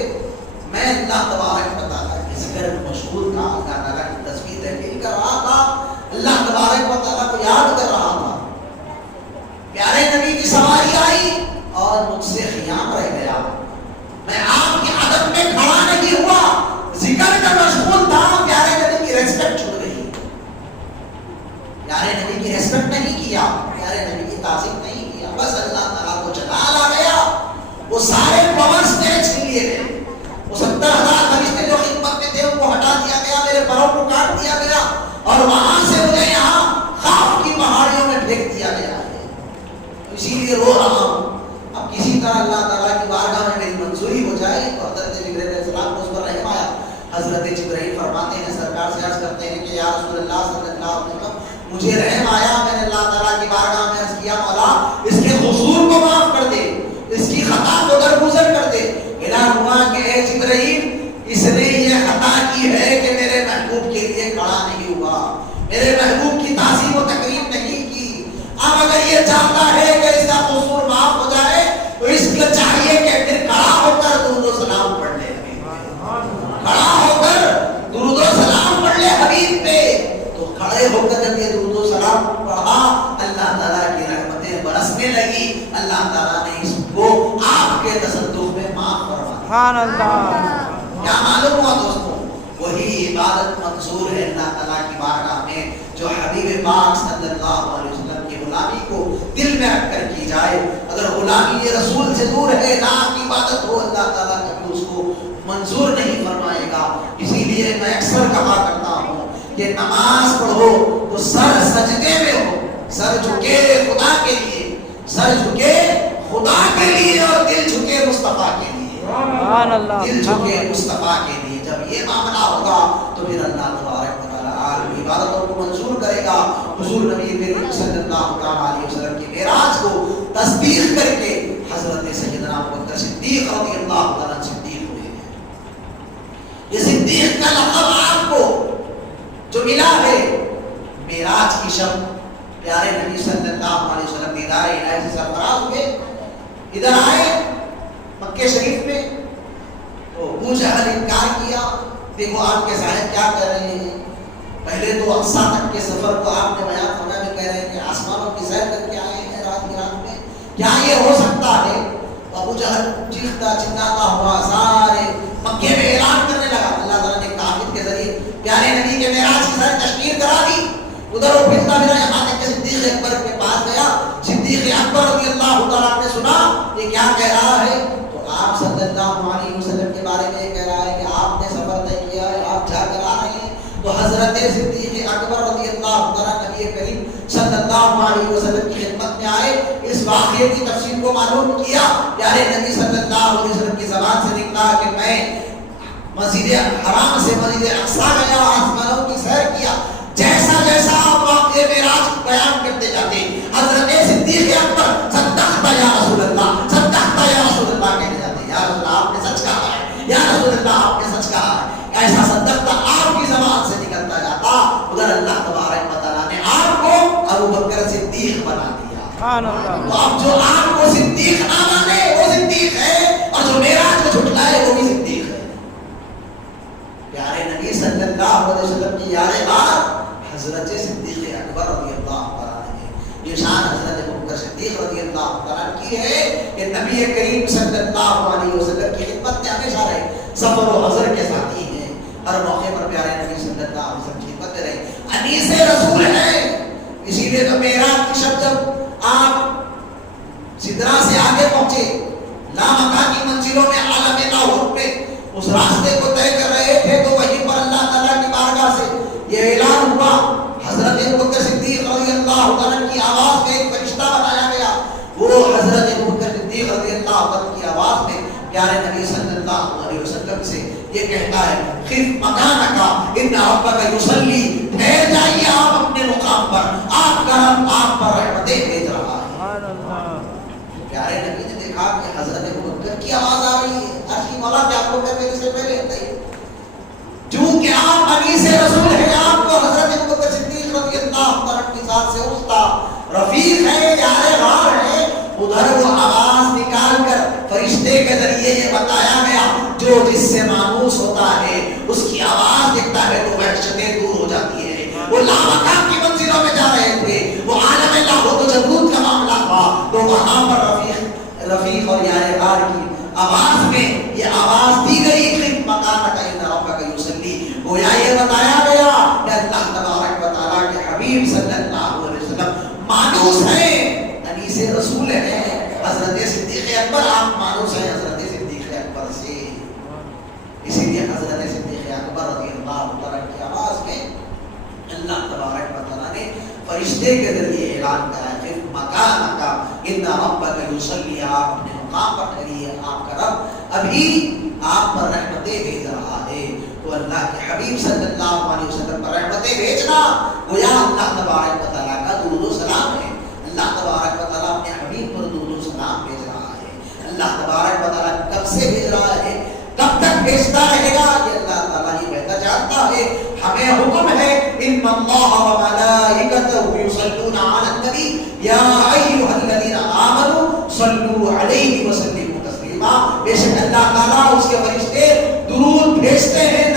میں اللہ تبارک و تعالیٰ کے ذکر مشغول تھا, اللہ تعالیٰ کی تصویر تحلیل کر رہا تھا, اللہ تبارک و تعالیٰ کو یاد کر رہا تھا. پیارے نبی کی سواری آئی اور مجھ سے خیام رہ گیا. میں آپ کی عدم میں کھڑا نہیں ہوا, ذکر کا مشغول تھا. پیارے نبی کی ریسپیکٹ چھوڑ گئی, پیارے نبی کی ریسپیکٹ نہیں کیا, پیارے نبی کی تعظیم نہیں کیا. بس اللہ تعالیٰ کو جلال آ گیا. وہ سارے پاورز میرے چھین لیے گئے. وہ 70,000 فرشتے جو خدمت میں تھے ان کو ہٹا دیا گیا, میرے پروں کو کاٹ دیا گیا اور وہاں سے مجھے یہاں خاف کی پہاڑیوں میں پھینک دیا گیا ہے. اسی لیے رو رہا ہوں. اب کسی طرح اللہ تعالیٰ کی بارگاہ میں میری منظوری ہو جائے. تو حضرت جبرائیل علیہ السلام کو اس پر رحم آیا. حضرت جبرائیل فرماتے ہیں, سرکار سے عرض کرتے ہیں کہ یا رسول اللہ صلی اللہ علیہ وسلم مجھے رحم آیا, میں نے اللہ تعالیٰ کی بارگاہ میں عرض کیا مولا اس کے قصور کو معاف کر دے, اس کی خطا کو درگزر کر دے. اعلان ہوا کہ اے جبرائیل اس نے یہ خطا کی ہے کہ میرے محبوب کے لیے کھڑا نہیں ہوا, میرے محبوب کی تعظیم و تکریم نہیں کی. اب اگر یہ چاہتا ہے کہ اس کا قصور معاف ہو جائے تو اس کو چاہیے کہ پھر کھڑا ہو کر درود و سلام پڑھ لے, کھڑا ہو کر درود و سلام پڑھ لے حبیب پہ. تو کھڑے ہو کر جب یہ درود و سلام پڑھا, اللہ تعالیٰ کی رحمتیں برسنے لگی. اللہ تعالیٰ نے اس کو آپ کے تصدق میں معاف فرما دیا. سبحان اللہ. کیا معلوم ہوا دوستوں, وہی عبادت منظور ہے اللہ تعالیٰ کی بارگاہ میں جو حبیب پاک صلی اللہ علیہ وسلم کی غلامی کو دل میں رکھ کر کی جائے. اگر غلامی رسول سے دور ہے, نام کی عبادت ہو, اللہ تعالیٰ کبھی اس کو منظور نہیں فرمائے گا. اسی لیے میں اکثر کہا کرتا ہوں کہ نماز پڑھو تو سر سجدے میں ہو, سر جھکے خدا کے لیے, سر جھکے خدا کے لیے اور دل جھکے مصطفیٰ کے لیے, سبحان اللہ. دل جھکے مصطفیٰ کے لیے. جب یہ معاملہ ہوگا تو پھر اللہ تبارک و تعالیٰ عالم عبادتوں کو منظور کرے گا. حضور نبی کریم صلی اللہ علیہ وسلم کی معراج کو تصدیق کر کے حضرت سیدنا ابوبکر صدیق رضی اللہ تعالیٰ صدیق ہوئے ہیں. یہ صدیق کا لقب آپ کو جو ملا ہے معراج کی شب, پیارے نبی صلی اللہ علیہ وسلم دیدار الہی سے سرفراز ہوئے, ادھر آئے مکہ شریف میں. تو ابو جہل انکار کیا. دیکھو آپ کے صاحب کیا کر رہے ہیں, پہلے تو اقصیٰ تک کے سفر کو آپ نے بیان فرمایا میں کہہ رہے ہیں کہ آسمانوں کی سیر کر کے آئے ہیں رات کی رات میں, کیا یہ ہو سکتا ہے؟ تو ابو جہل چیختا چلاتا ہوا سارے مکے میں اعلان کرنے لگا. اللہ تعالیٰ نے کافر کے ذریعے پیارے نبی کے معراج کی ساری تشکیل کرا دی. ادھر وہ پھرتا پھرا یہاں تک کہ صدیق اکبر کے پاس گیا. صدیق اکبر رضی اللہ تعالیٰ نے سنا یہ کیا کہہ رہا ہے, تو آپ صلی اللہ علیہ وسلم کے بارے میں یہ کہہ رہا ہے کہ آپ نے سفر طے کیا ہے, آپ جا کر آ رہے ہیں. تو حضرت صدیق اکبر رضی اللہ تعالیٰ نبی کریم صلی اللہ علیہ وسلم کی خدمت میں آئے, اس واقعے کی تفصیل کو معلوم کیا. پیارے نبی صلی اللہ علیہ وسلم کی زبان سے نکلا کہ میں مسجد حرام سے مسجد اقصیٰ گیا, آسمانوں کی سیر کیا. جیسا جیسا آپ واقعے معراج بیان کرتے جاتے حضرت صدیق اکبر صدقت یا رسول اللہ, صدقت یا رسول اللہ کہتے جاتے, یا رسول اللہ آپ نے سچ کہا ہے, یا رسول اللہ آپ نے سچ کہا ہے. ایسا صدقت آپ کی زبان سے نکلتا جاتا. ادھر اللہ تبارک و تعالیٰ نے آپ کو ابو بکر صدیق بنا دیا. سبحان اللہ. تو اب جو آپ کو صدیق نہ مانے وہ صدیق ہے، اور جو معراج کو جھٹلائے وہ بھی صدیق ہے. پیارے نبی صلی اللہ علیہ وسلم کی یاد بات حضرت صدیق اکبر رضی اللہ عنہ نے، یہ شان حضرت ابوبکر صدیق رضی اللہ عنہ کی ہے کہ نبی کریم صلی اللہ علیہ وسلم کی خدمت میں ہمیشہ رہے، سفر و حضر کے ساتھی ہیں، ہر موقع پر پیارے نبی صلی اللہ علیہ وسلم کی خدمت میں رہے، انیس رسول ہیں. اسی لیے تو معراج کی شب جب آپ سدرا سے آگے پہنچے، لامکانی منزلوں میں عالم لاہور میں اس راستے کو طے کر رہے تھے، تو وہیں پر اللہ تعالیٰ کی بارگاہ سے یہ اعلان ہوا. حضرت ابوبکر صدیق رضی اللہ عنہ کی آواز میں ایک فرشتہ بنایا گیا. وہ حضرت ابوبکر صدیق رضی اللہ عنہ کی آواز میں پیارے نبی صلی اللہ علیہ وسلم سے یہ کہتا ہے، خف مکانک ان ربک یصلی، ٹھہر جائیے آپ اپنے مقام پر، آپ کا رب آپ پر رحمتیں بھیج رہا ہے. سبحان اللہ. پیارے نبی نے دیکھا کہ حضرت ابوبکر کی آواز آ رہی ہے، عرش کی مولا کیا آپ کو میرے سے پہلے بتائیے، چونکہ آپ انیس رسول ہیں، آپ کو حضرت ابوبکر صدیق رضی اللہ عنہ کی ذات سے اونچا رفیق ہے، یار غار ہے. ادھر وہ آواز نکال کر فرشتے کے ذریعے یہ بتایا گیا، جو جس سے مانوس ہوتا ہے اس کی آواز دیکھتا ہے تو وحشتیں دور ہو جاتی ہے. وہ لامکان کی منزلوں میں جا رہے تھے، وہ عالم لاہور و جبروت کا معاملہ تھا، تو وہاں پر رفیق اور یار غار کی آواز میں یہ آواز دی گئی، خف مکانک ان ربک یصلی. گویا یہ بتایا گیا کہ اللہ تبارک و تعالیٰ کے حبیب صلی اللہ علیہ وسلم مانوس ہیں، انیس رسول ہیں. حضرت صدیق اکبر آپ مانوس ہیں حضرت صدیق اکبر سے. اسی لیے حضرت صدیق اکبر رضی اللہ عنہ کی آواز میں اللہ تبارک و تعالیٰ نے فرشتے کے ذریعے اعلان کرا کہ مکانک ان ربک یصلی، آپ اپنے مقام پر ٹھہریے، آپ کا رب ابھی آپ پر رحمتیں بھیج رہا ہے. تو اللہ کے حبیب صلی اللہ علیہ وسلم پر رحمتیں بھیجنا گویا اللہ تبارک و تعالیٰ کا درود و سلام ہے. اللہ تبارک و تعالیٰ اپنے حبیب پر درود و سلام بھیج رہا ہے. اللہ تبارک و تعالیٰ کب سے بھیج رہا ہے، کب تک بھیجتا رہے گا، یہ اللہ تعالیٰ ہی بہتر جانتا ہے. ہمیں حکم ہے، ان اللہ و ملائکتہ یصلون علی النبی یا ایھا الذین آمنوا صلوا علیہ وسلموا تسلیما. بے شک اللہ تعالیٰ اس کے فرشتے درود بھیجتے ہیں